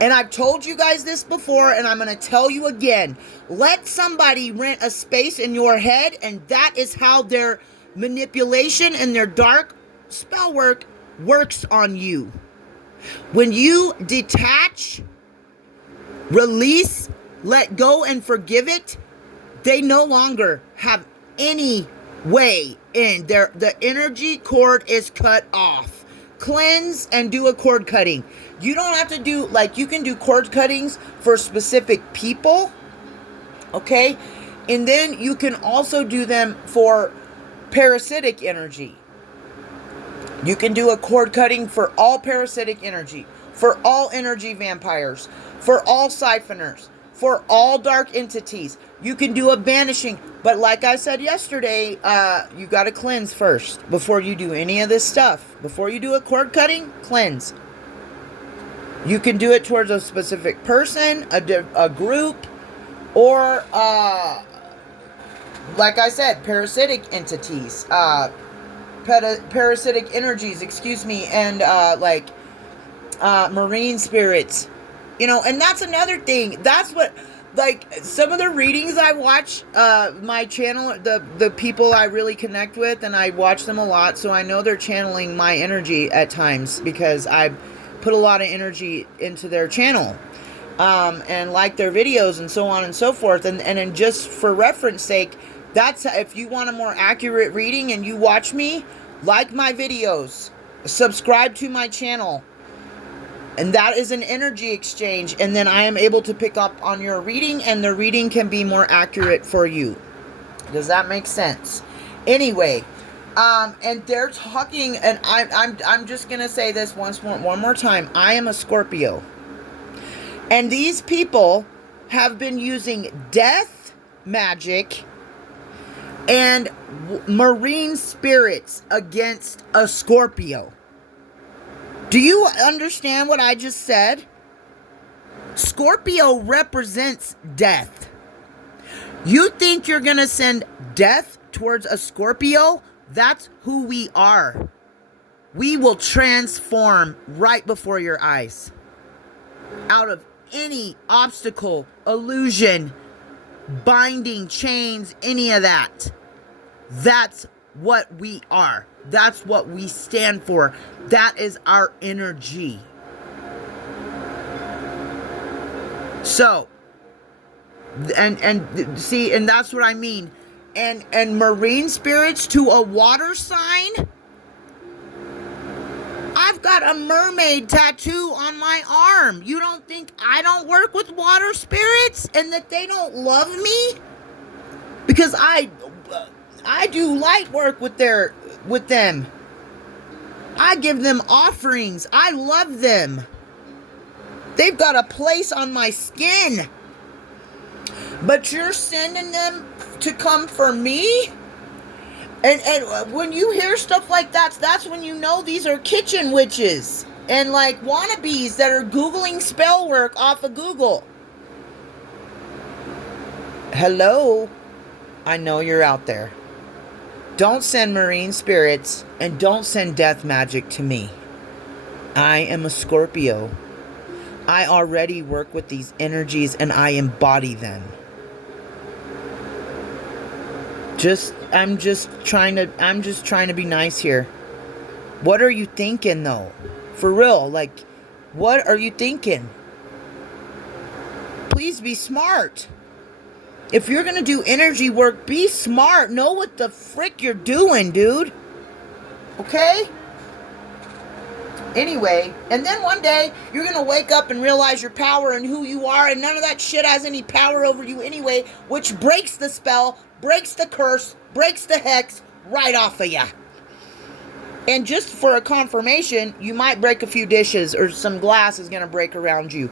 And I've told you guys this before, and I'm going to tell you again. Let somebody rent a space in your head, and that is how their manipulation and their dark spell work works on you. When you detach, release, let go, and forgive it, they no longer have any way in. The energy cord is cut off. Cleanse and do a cord cutting. You don't have to do, like, you can do cord cuttings for specific people, okay? And then you can also do them for parasitic energy. You can do a cord cutting for all parasitic energy, for all energy vampires, for all siphoners, for all dark entities. You can do a banishing, but like I said yesterday, you got to cleanse first before you do any of this stuff. Before you do a cord cutting, cleanse. You can do it towards a specific person, a group, or like I said, parasitic entities, parasitic energies, excuse me, and marine spirits, and that's another thing. That's what, like, some of the readings I watch, my channel, the people I really connect with, and I watch them a lot, so I know they're channeling my energy at times because I put a lot of energy into their channel, and like their videos and so on and so forth, and then just for reference sake, that's, if you want a more accurate reading and you watch me, like my videos, subscribe to my channel. And that is an energy exchange. And then I am able to pick up on your reading, and the reading can be more accurate for you. Does that make sense? Anyway, and they're talking, and I'm just gonna say this one more time. I am a Scorpio, and these people have been using death magic and marine spirits against a Scorpio. Do you understand what I just said? Scorpio represents death. You think you're going to send death towards a Scorpio? That's who we are. We will transform right before your eyes. Out of any obstacle, illusion, binding, chains, any of that. That's what we are. That's what we stand for. That is our energy. So, and see, and that's what I mean. And marine spirits to a water sign. I've got a mermaid tattoo on my arm. You don't think I don't work with water spirits and that they don't love me? Because I do light work with them. I give them offerings. I love them. They've got a place on my skin. But you're sending them to come for me? And when you hear stuff like that, that's when you know these are kitchen witches and like wannabes that are Googling spell work off of Google. Hello? I know you're out there. Don't send marine spirits and don't send death magic to me. I am a Scorpio. I already work with these energies and I embody them. I'm just trying to be nice here. What are you thinking though? For real, like, what are you thinking? Please be smart. If you're gonna do energy work, be smart. Know what the frick you're doing, dude. Okay? Anyway, and then one day, you're gonna wake up and realize your power and who you are, and none of that shit has any power over you anyway, which breaks the spell, breaks the curse, breaks the hex right off of ya. And just for a confirmation, you might break a few dishes or some glass is gonna break around you.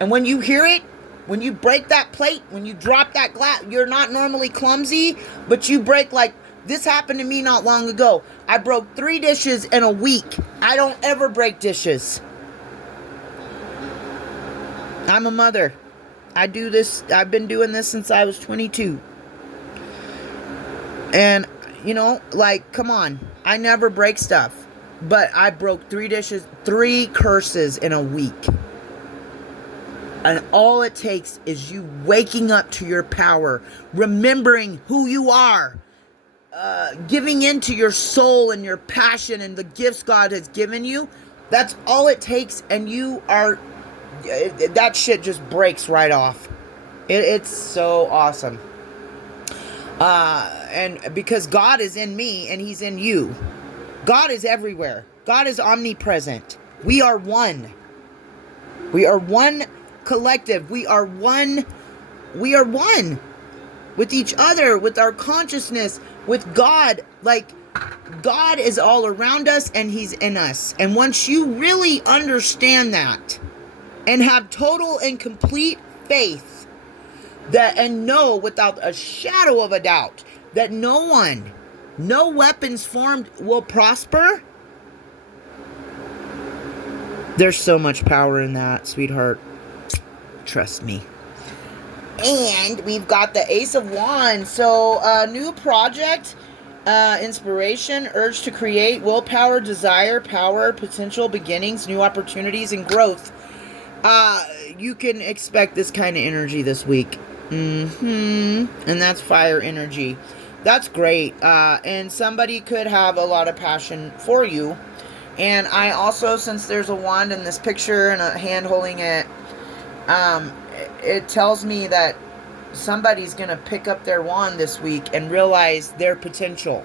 And when you hear it, when you break that plate, when you drop that glass, you're not normally clumsy, but you break like, this happened to me not long ago. I broke 3 dishes in a week. I don't ever break dishes. I'm a mother. I do this. I've been doing this since I was 22. And, like, come on. I never break stuff. But I broke 3 dishes, 3 curses in a week. And all it takes is you waking up to your power, remembering who you are, giving into your soul and your passion and the gifts God has given you. That's all it takes, and you are, that shit just breaks right off. It's so awesome. And because God is in me and He's in you. God is everywhere. God is omnipresent. We are one. We are one collective. We are one with each other, with our consciousness, with God. Like, God is all around us and He's in us. And once you really understand that and have total and complete faith that, and know without a shadow of a doubt that no weapons formed will prosper, there's so much power in that, sweetheart. Trust me. And we've got the Ace of Wands. So, new project, inspiration, urge to create, willpower, desire, power, potential, beginnings, new opportunities, and growth. You can expect this kind of energy this week. And that's fire energy. That's great. And somebody could have a lot of passion for you. And I also, since there's a wand in this picture and a hand holding it, it tells me that somebody's going to pick up their wand this week and realize their potential.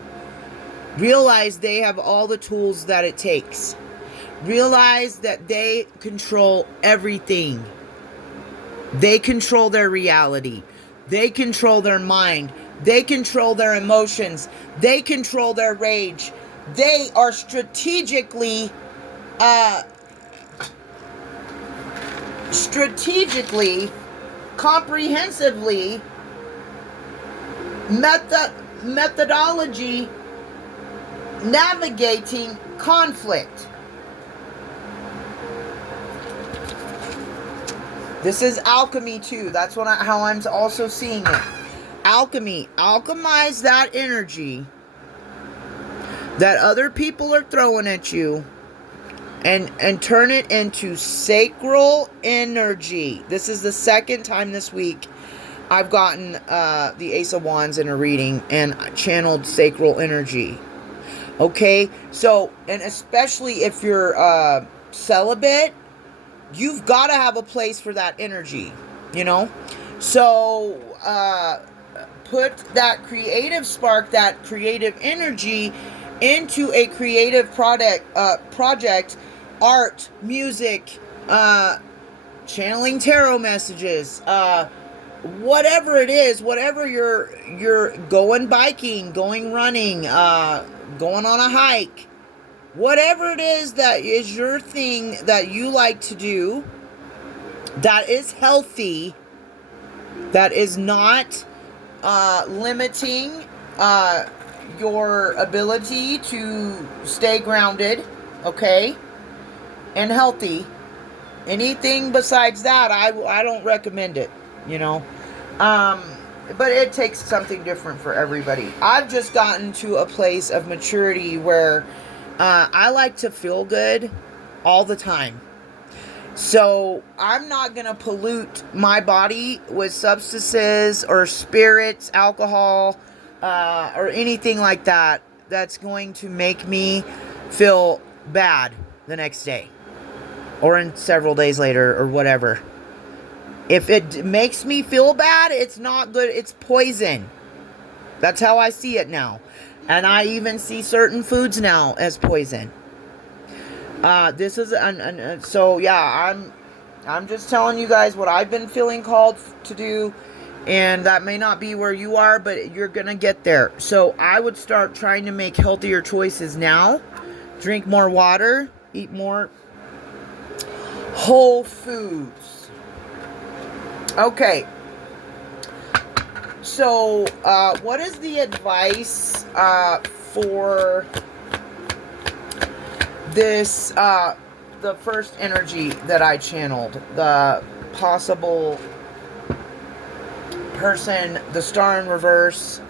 Realize they have all the tools that it takes. Realize that they control everything. They control their reality. They control their mind. They control their emotions. They control their rage. They are strategically comprehensively, methodology navigating conflict. This is alchemy too. That's how I'm also seeing it. Alchemy. Alchemize that energy that other people are throwing at you and turn it into sacral energy. This is the second time this week I've gotten the Ace of Wands in a reading and channeled sacral energy. Okay? So, and especially if you're celibate, you've got to have a place for that energy, you know? So, put that creative spark, that creative energy into a creative project, art, music, channeling tarot messages, whatever it is, whatever you're going biking, going running, going on a hike, whatever it is that is your thing that you like to do, that is healthy, that is not limiting your ability to stay grounded, okay, and healthy. Anything besides that, I don't recommend it, you know. But it takes something different for everybody. I've just gotten to a place of maturity where I like to feel good all the time. So I'm not going to pollute my body with substances or spirits, alcohol, or anything like that that's going to make me feel bad the next day or in several days later or whatever. If it makes me feel bad, it's not good. It's poison. That's how I see it now. And I even see certain foods now as poison. This is so yeah, I'm just telling you guys what I've been feeling called to do, and that may not be where you are, but you're gonna get there. So I would start trying to make healthier choices now. Drink more water, eat more whole foods. Okay. So, what is the advice for this, the first energy that I channeled? The possible person, the star in reverse,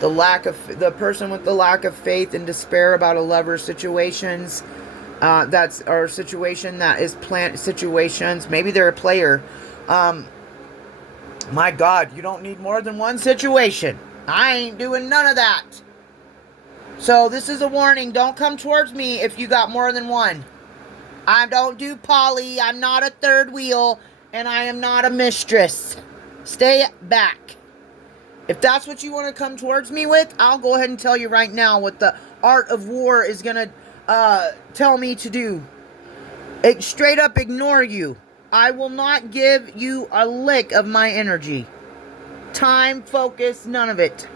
the person with the lack of faith and despair about a lover's situations. That's our situation that is plant situations. Maybe they're a player. My God, you don't need more than one situation. I ain't doing none of that. So this is a warning. Don't come towards me if you got more than one. I don't do poly. I'm not a third wheel. And I am not a mistress. Stay back. If that's what you want to come towards me with, I'll go ahead and tell you right now what the art of war is going to tell me to do. Straight up ignore you. I will not give you a lick of my energy. Time, focus, none of it.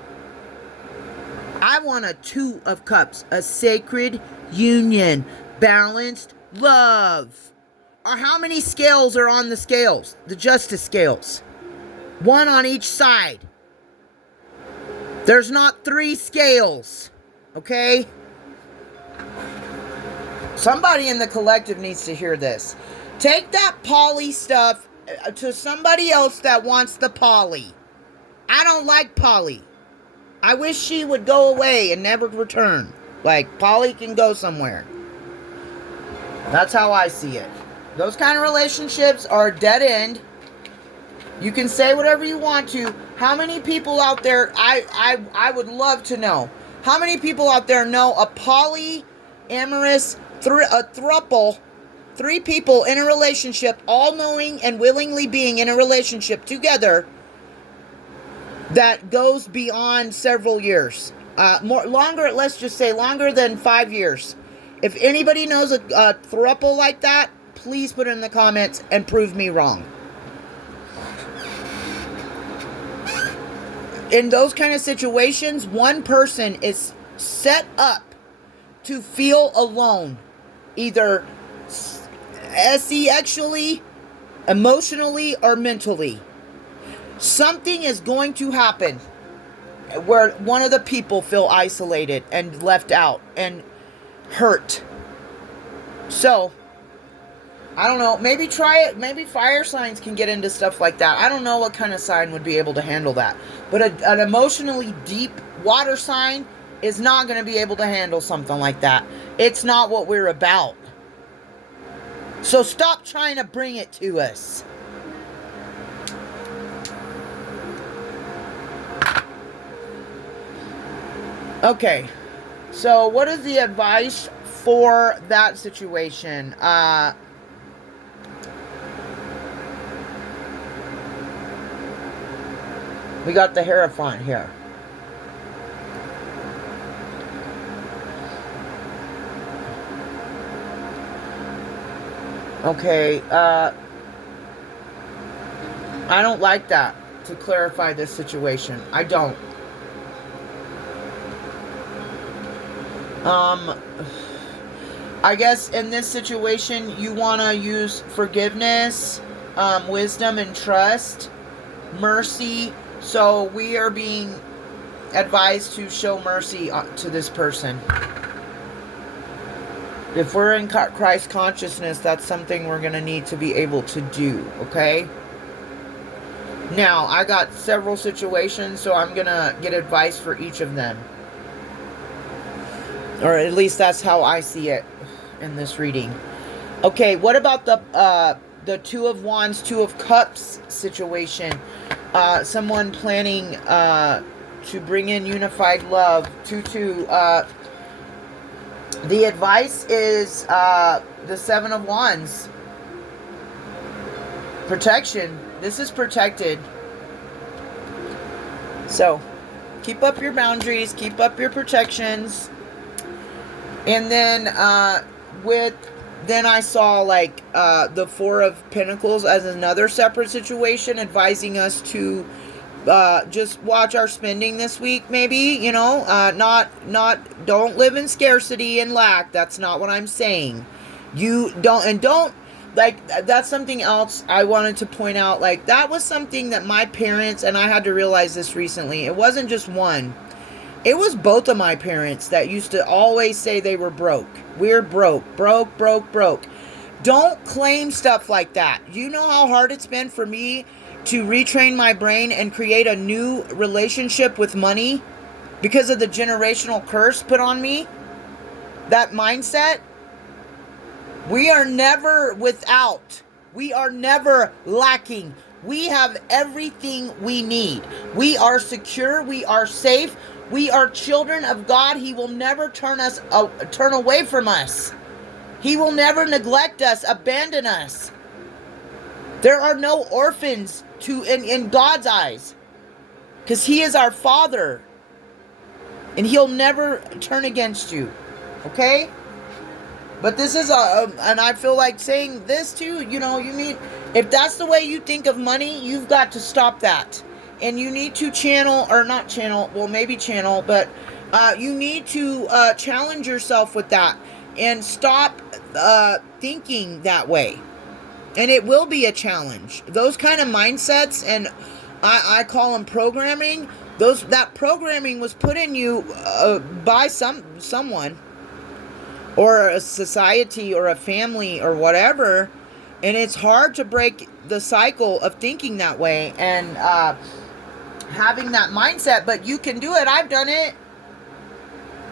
I want a 2 of cups, a sacred union, balanced love. Or how many scales are on the scales? The justice scales. 1 on each side. There's not 3 scales. Okay? Somebody in the collective needs to hear this. Take that poly stuff to somebody else that wants the Polly. I don't like Polly. I wish she would go away and never return. Like, Polly can go somewhere. That's how I see it. Those kind of relationships are dead end. You can say whatever you want to. How many people out there, I would love to know, how many people out there know a polyamorous, a throuple, 3 people in a relationship, all knowing and willingly being in a relationship together that goes beyond several years? Longer, let's just say longer than 5 years. If anybody knows a throuple like that, please put it in the comments and prove me wrong. In those kind of situations, one person is set up to feel alone, either sexually, emotionally, or mentally. Something is going to happen where one of the people feel isolated and left out and hurt. So, I don't know. Maybe try it. Maybe fire signs can get into stuff like that. I don't know what kind of sign would be able to handle that. But an emotionally deep water sign is not going to be able to handle something like that. It's not what we're about. So stop trying to bring it to us. Okay. So what is the advice for that situation? We got the Hierophant here. Okay, I don't like that, to clarify this situation. I don't. I guess in this situation, you want to use forgiveness, wisdom and trust, mercy. So we are being advised to show mercy to this person. If we're in Christ consciousness, that's something we're going to need to be able to do, okay? Now, I got several situations, so I'm going to get advice for each of them. Or at least that's how I see it in this reading. Okay, what about the Two of Wands, Two of Cups situation? Someone planning to bring in unified love. 2-2. The advice is the Seven of Wands. Protection. This is protected. So, keep up your boundaries. Keep up your protections. And then, then I saw like the Four of Pentacles as another separate situation, advising us to just watch our spending this week, maybe, you know, don't live in scarcity and lack. That's not what I'm saying. That's something else I wanted to point out. Like, that was something that my parents, and I had to realize this recently, it wasn't just one. It was both of my parents that used to always say they were broke. We're broke. Don't claim stuff like that. You know how hard it's been for me to retrain my brain and create a new relationship with money because of the generational curse put on me? That mindset? We are never without. We are never lacking. We have everything we need. We are secure. We are safe. We are children of God. He will never turn away from us. He will never neglect us, abandon us. There are no orphans in God's eyes, because He is our Father, and He'll never turn against you. Okay? But this is and I feel like saying this too. You know, if that's the way you think of money, you've got to stop that. And you need to but you need to challenge yourself with that and stop thinking that way. And it will be a challenge. Those kind of mindsets, and I call them programming. That programming was put in you by someone, or a society, or a family, or whatever, And it's hard to break the cycle of thinking that way and having that mindset, but you can do it. I've done it.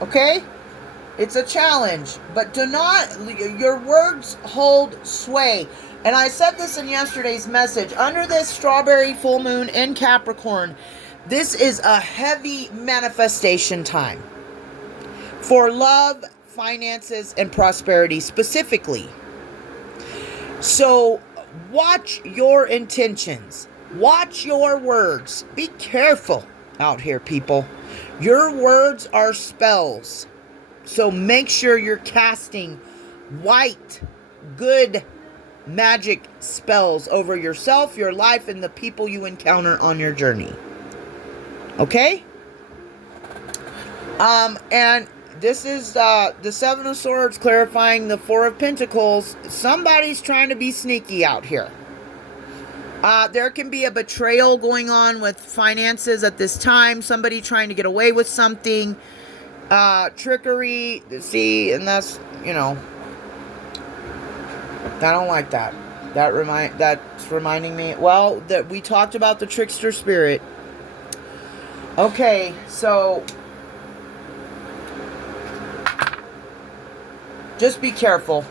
Okay? It's a challenge, but do not, your words hold sway. And I said this in yesterday's message. Under this strawberry full moon in Capricorn, this is a heavy manifestation time for love, finances, and prosperity specifically. So watch your intentions. Watch your words. Be careful out here, people. Your words are spells. So make sure you're casting white, good magic spells over yourself, your life, and the people you encounter on your journey. Okay? And this is the Seven of Swords clarifying the Four of Pentacles. Somebody's trying to be sneaky out here. There can be a betrayal going on with finances at this time. Somebody trying to get away with something. Trickery. See, and that's, you know, I don't like that. That's reminding me. Well, that we talked about the trickster spirit. Okay, so just be careful.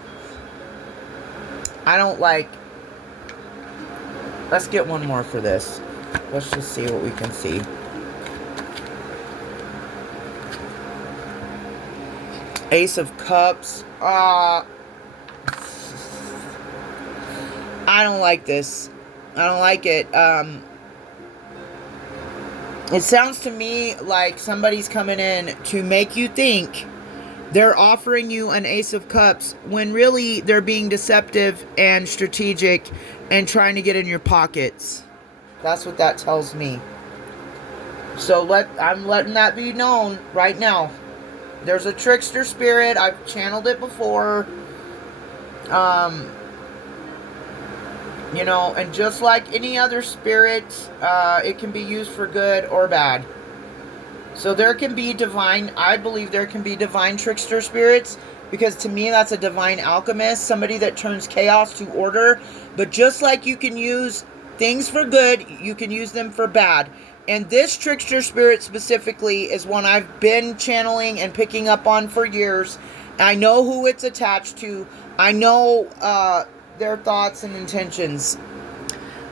I don't like. Let's get one more for this. Let's just see what we can see. Ace of Cups. I don't like this. I don't like it. It sounds to me like somebody's coming in to make you think they're offering you an Ace of Cups when really they're being deceptive and strategic and trying to get in your pockets. That's what that tells me. So I'm letting that be known right now. There's a trickster spirit. I've channeled it before. You know, and just like any other spirit, it can be used for good or bad. So there can be divine, I believe there can be divine trickster spirits, because to me that's a divine alchemist, somebody that turns chaos to order. But just like you can use things for good, you can use them for bad. And this trickster spirit specifically is one I've been channeling and picking up on for years. I know who it's attached to. I know their thoughts and intentions.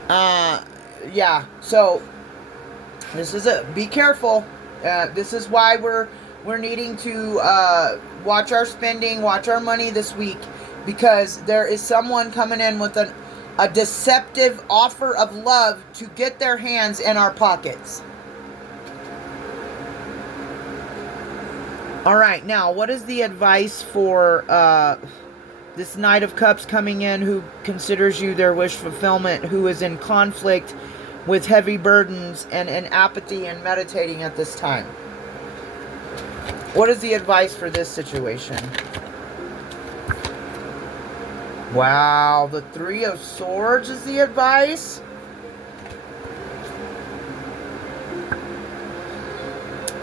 Yeah, so this is be careful. This is why we're needing to watch our spending, watch our money this week, because there is someone coming in with a deceptive offer of love to get their hands in our pockets. All right, now what is the advice for this Knight of Cups coming in, who considers you their wish fulfillment, who is in conflict with heavy burdens and in apathy and meditating at this time? What is the advice for this situation? Wow, the Three of Swords is the advice.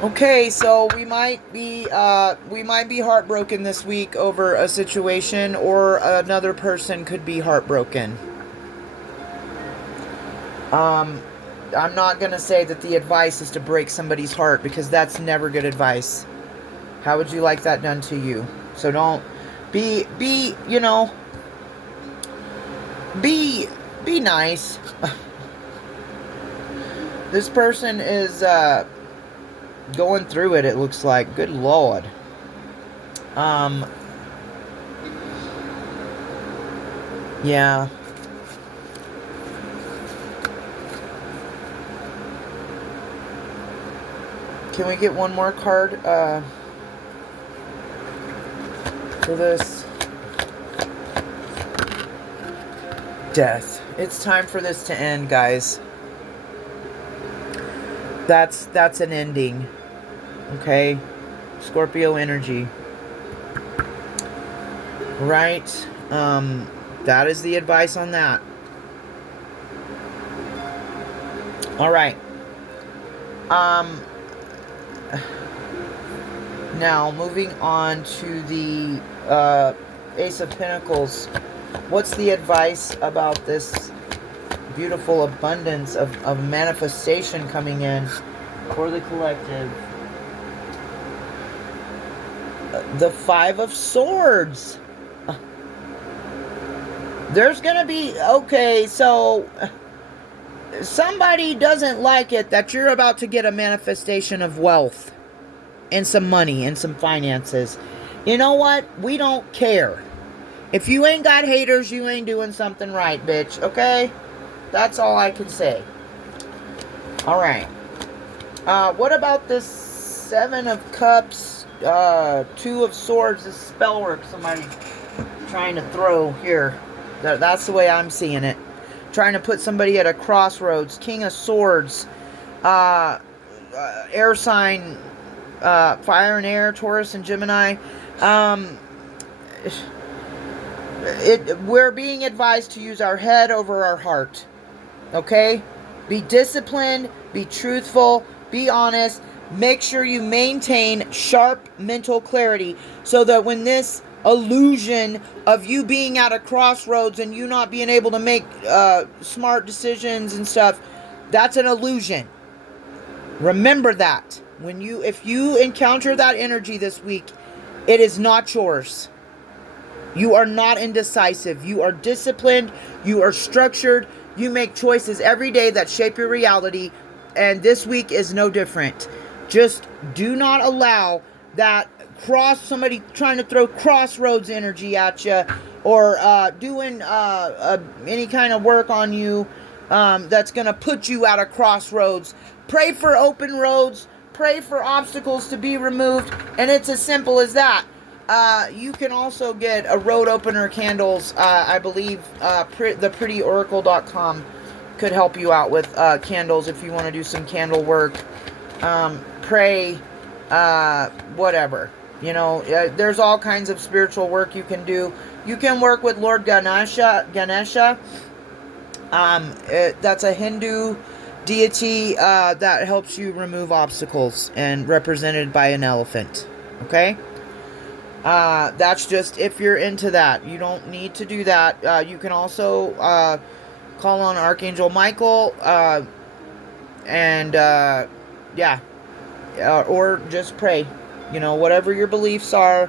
Okay, so we might be heartbroken this week over a situation, or another person could be heartbroken. I'm not going to say that the advice is to break somebody's heart, because that's never good advice. How would you like that done to you? So don't be, you know, be nice. This person is going through it, it looks like. Good Lord. Yeah. Can we get one more card for this? Death. It's time for this to end, guys. That's an ending. Okay? Scorpio energy. Right? That is the advice on that. Alright. Now, moving on to the Ace of Pentacles. What's the advice about this beautiful abundance of manifestation coming in for the collective? The Five of Swords. There's gonna be, okay, so somebody doesn't like it that you're about to get a manifestation of wealth and some money and some finances. You know what? We don't care. If you ain't got haters, you ain't doing something right, bitch. Okay? That's all I can say. Alright. What about this Seven of Cups, Two of Swords, this spell work somebody trying to throw here? That's the way I'm seeing it. Trying to put somebody at a crossroads. King of Swords. Air sign. Fire and air. Taurus and Gemini. We're being advised to use our head over our heart. Okay? Be disciplined. Be truthful. Be honest. Make sure you maintain sharp mental clarity so that when this illusion of you being at a crossroads and you not being able to make smart decisions and stuff, that's an illusion. Remember that. If you encounter that energy this week, it is not yours. You are not indecisive. You are disciplined. You are structured. You make choices every day that shape your reality, and this week is no different. Just do not allow that somebody trying to throw crossroads energy at you, or doing any kind of work on you that's going to put you at a crossroads. Pray for open roads. Pray for obstacles to be removed, and it's as simple as that. You can also get a road opener candles. I believe theprettyoracle.com could help you out with candles if you want to do some candle work. Pray, whatever. You know, there's all kinds of spiritual work you can do. You can work with Lord Ganesha. That's a Hindu deity that helps you remove obstacles, and represented by an elephant. Okay? That's just if you're into that. You don't need to do that. You can also call on Archangel Michael, or just pray. You know, whatever your beliefs are,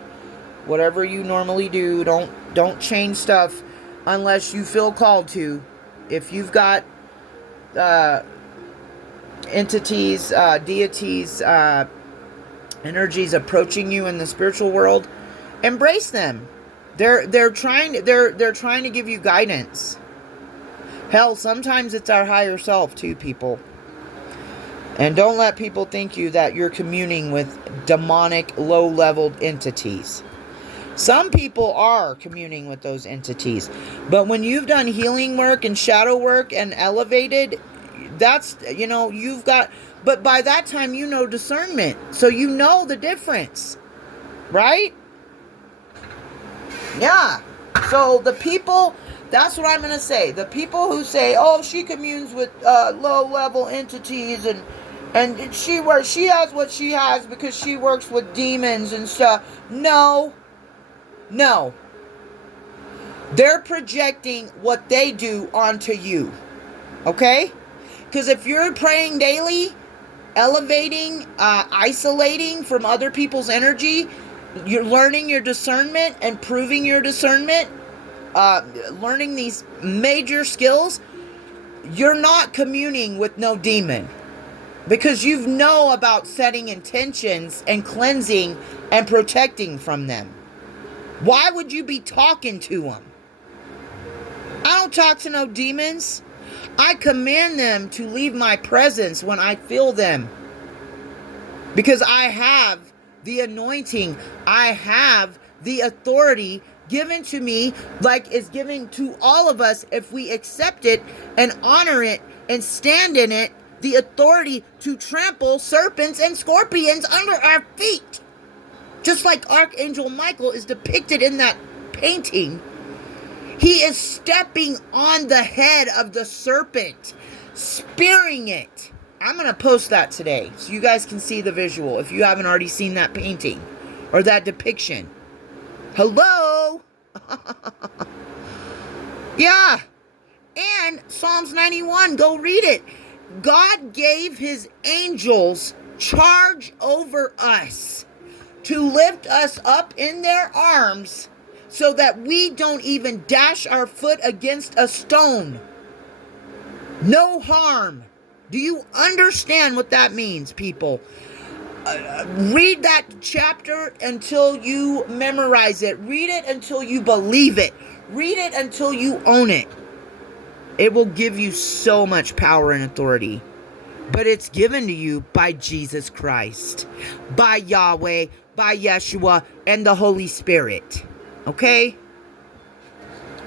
whatever you normally do, don't change stuff unless you feel called to. If you've got entities, deities, energies approaching you in the spiritual world, embrace them. They're trying to give you guidance. Hell, sometimes it's our higher self too, people. And don't let people think that you're communing with demonic, low-leveled entities. Some people are communing with those entities. But when you've done healing work and shadow work and elevated, that's, you've got... But by that time, you know discernment. So you know the difference. Right? Yeah. So the people... That's what I'm going to say. The people who say, oh, she communes with low-level entities and she has what she has because she works with demons and stuff. No. They're projecting what they do onto you. Okay? Because if you're praying daily, elevating, isolating from other people's energy, you're learning your discernment, improving your discernment, learning these major skills, you're not communing with no demon. Because you know about setting intentions and cleansing and protecting from them. Why would you be talking to them? I don't talk to no demons. I command them to leave my presence when I feel them. Because I have the anointing. I have the authority given to me, like is given to all of us if we accept it and honor it and stand in it. The authority to trample serpents and scorpions under our feet. Just like Archangel Michael is depicted in that painting. He is stepping on the head of the serpent, spearing it. I'm going to post that today so you guys can see the visual if you haven't already seen that painting or that depiction. Hello? Yeah. And Psalms 91, go read it. God gave his angels charge over us to lift us up in their arms so that we don't even dash our foot against a stone. No harm. Do you understand what that means, people? Read that chapter until you memorize it. Read it until you believe it. Read it until you own it. It will give you so much power and authority. But it's given to you by Jesus Christ, by Yahweh, by Yeshua, and the Holy Spirit. Okay?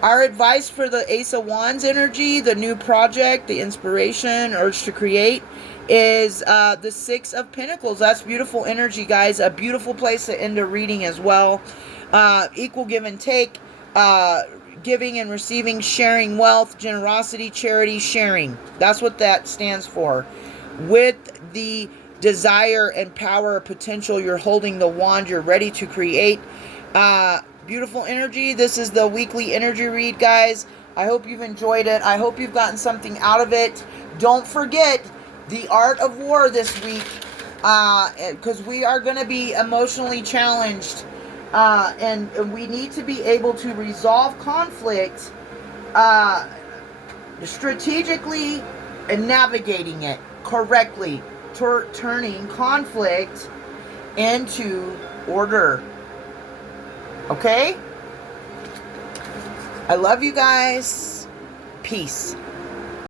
Our advice for the Ace of Wands energy, the new project, the inspiration, urge to create, is the Six of Pentacles. That's beautiful energy, guys. A beautiful place to end a reading as well. Equal give and take, giving and receiving, sharing wealth, generosity, charity, sharing. That's what that stands for. With the desire and power, potential, you're holding the wand, you're ready to create. Beautiful energy. This is the weekly energy read, guys. I hope you've enjoyed it. I hope you've gotten something out of it. Don't forget the art of war this week, because we are going to be emotionally challenged, and we need to be able to resolve conflict strategically and navigating it correctly, turning conflict into order. Okay? I love you guys. Peace.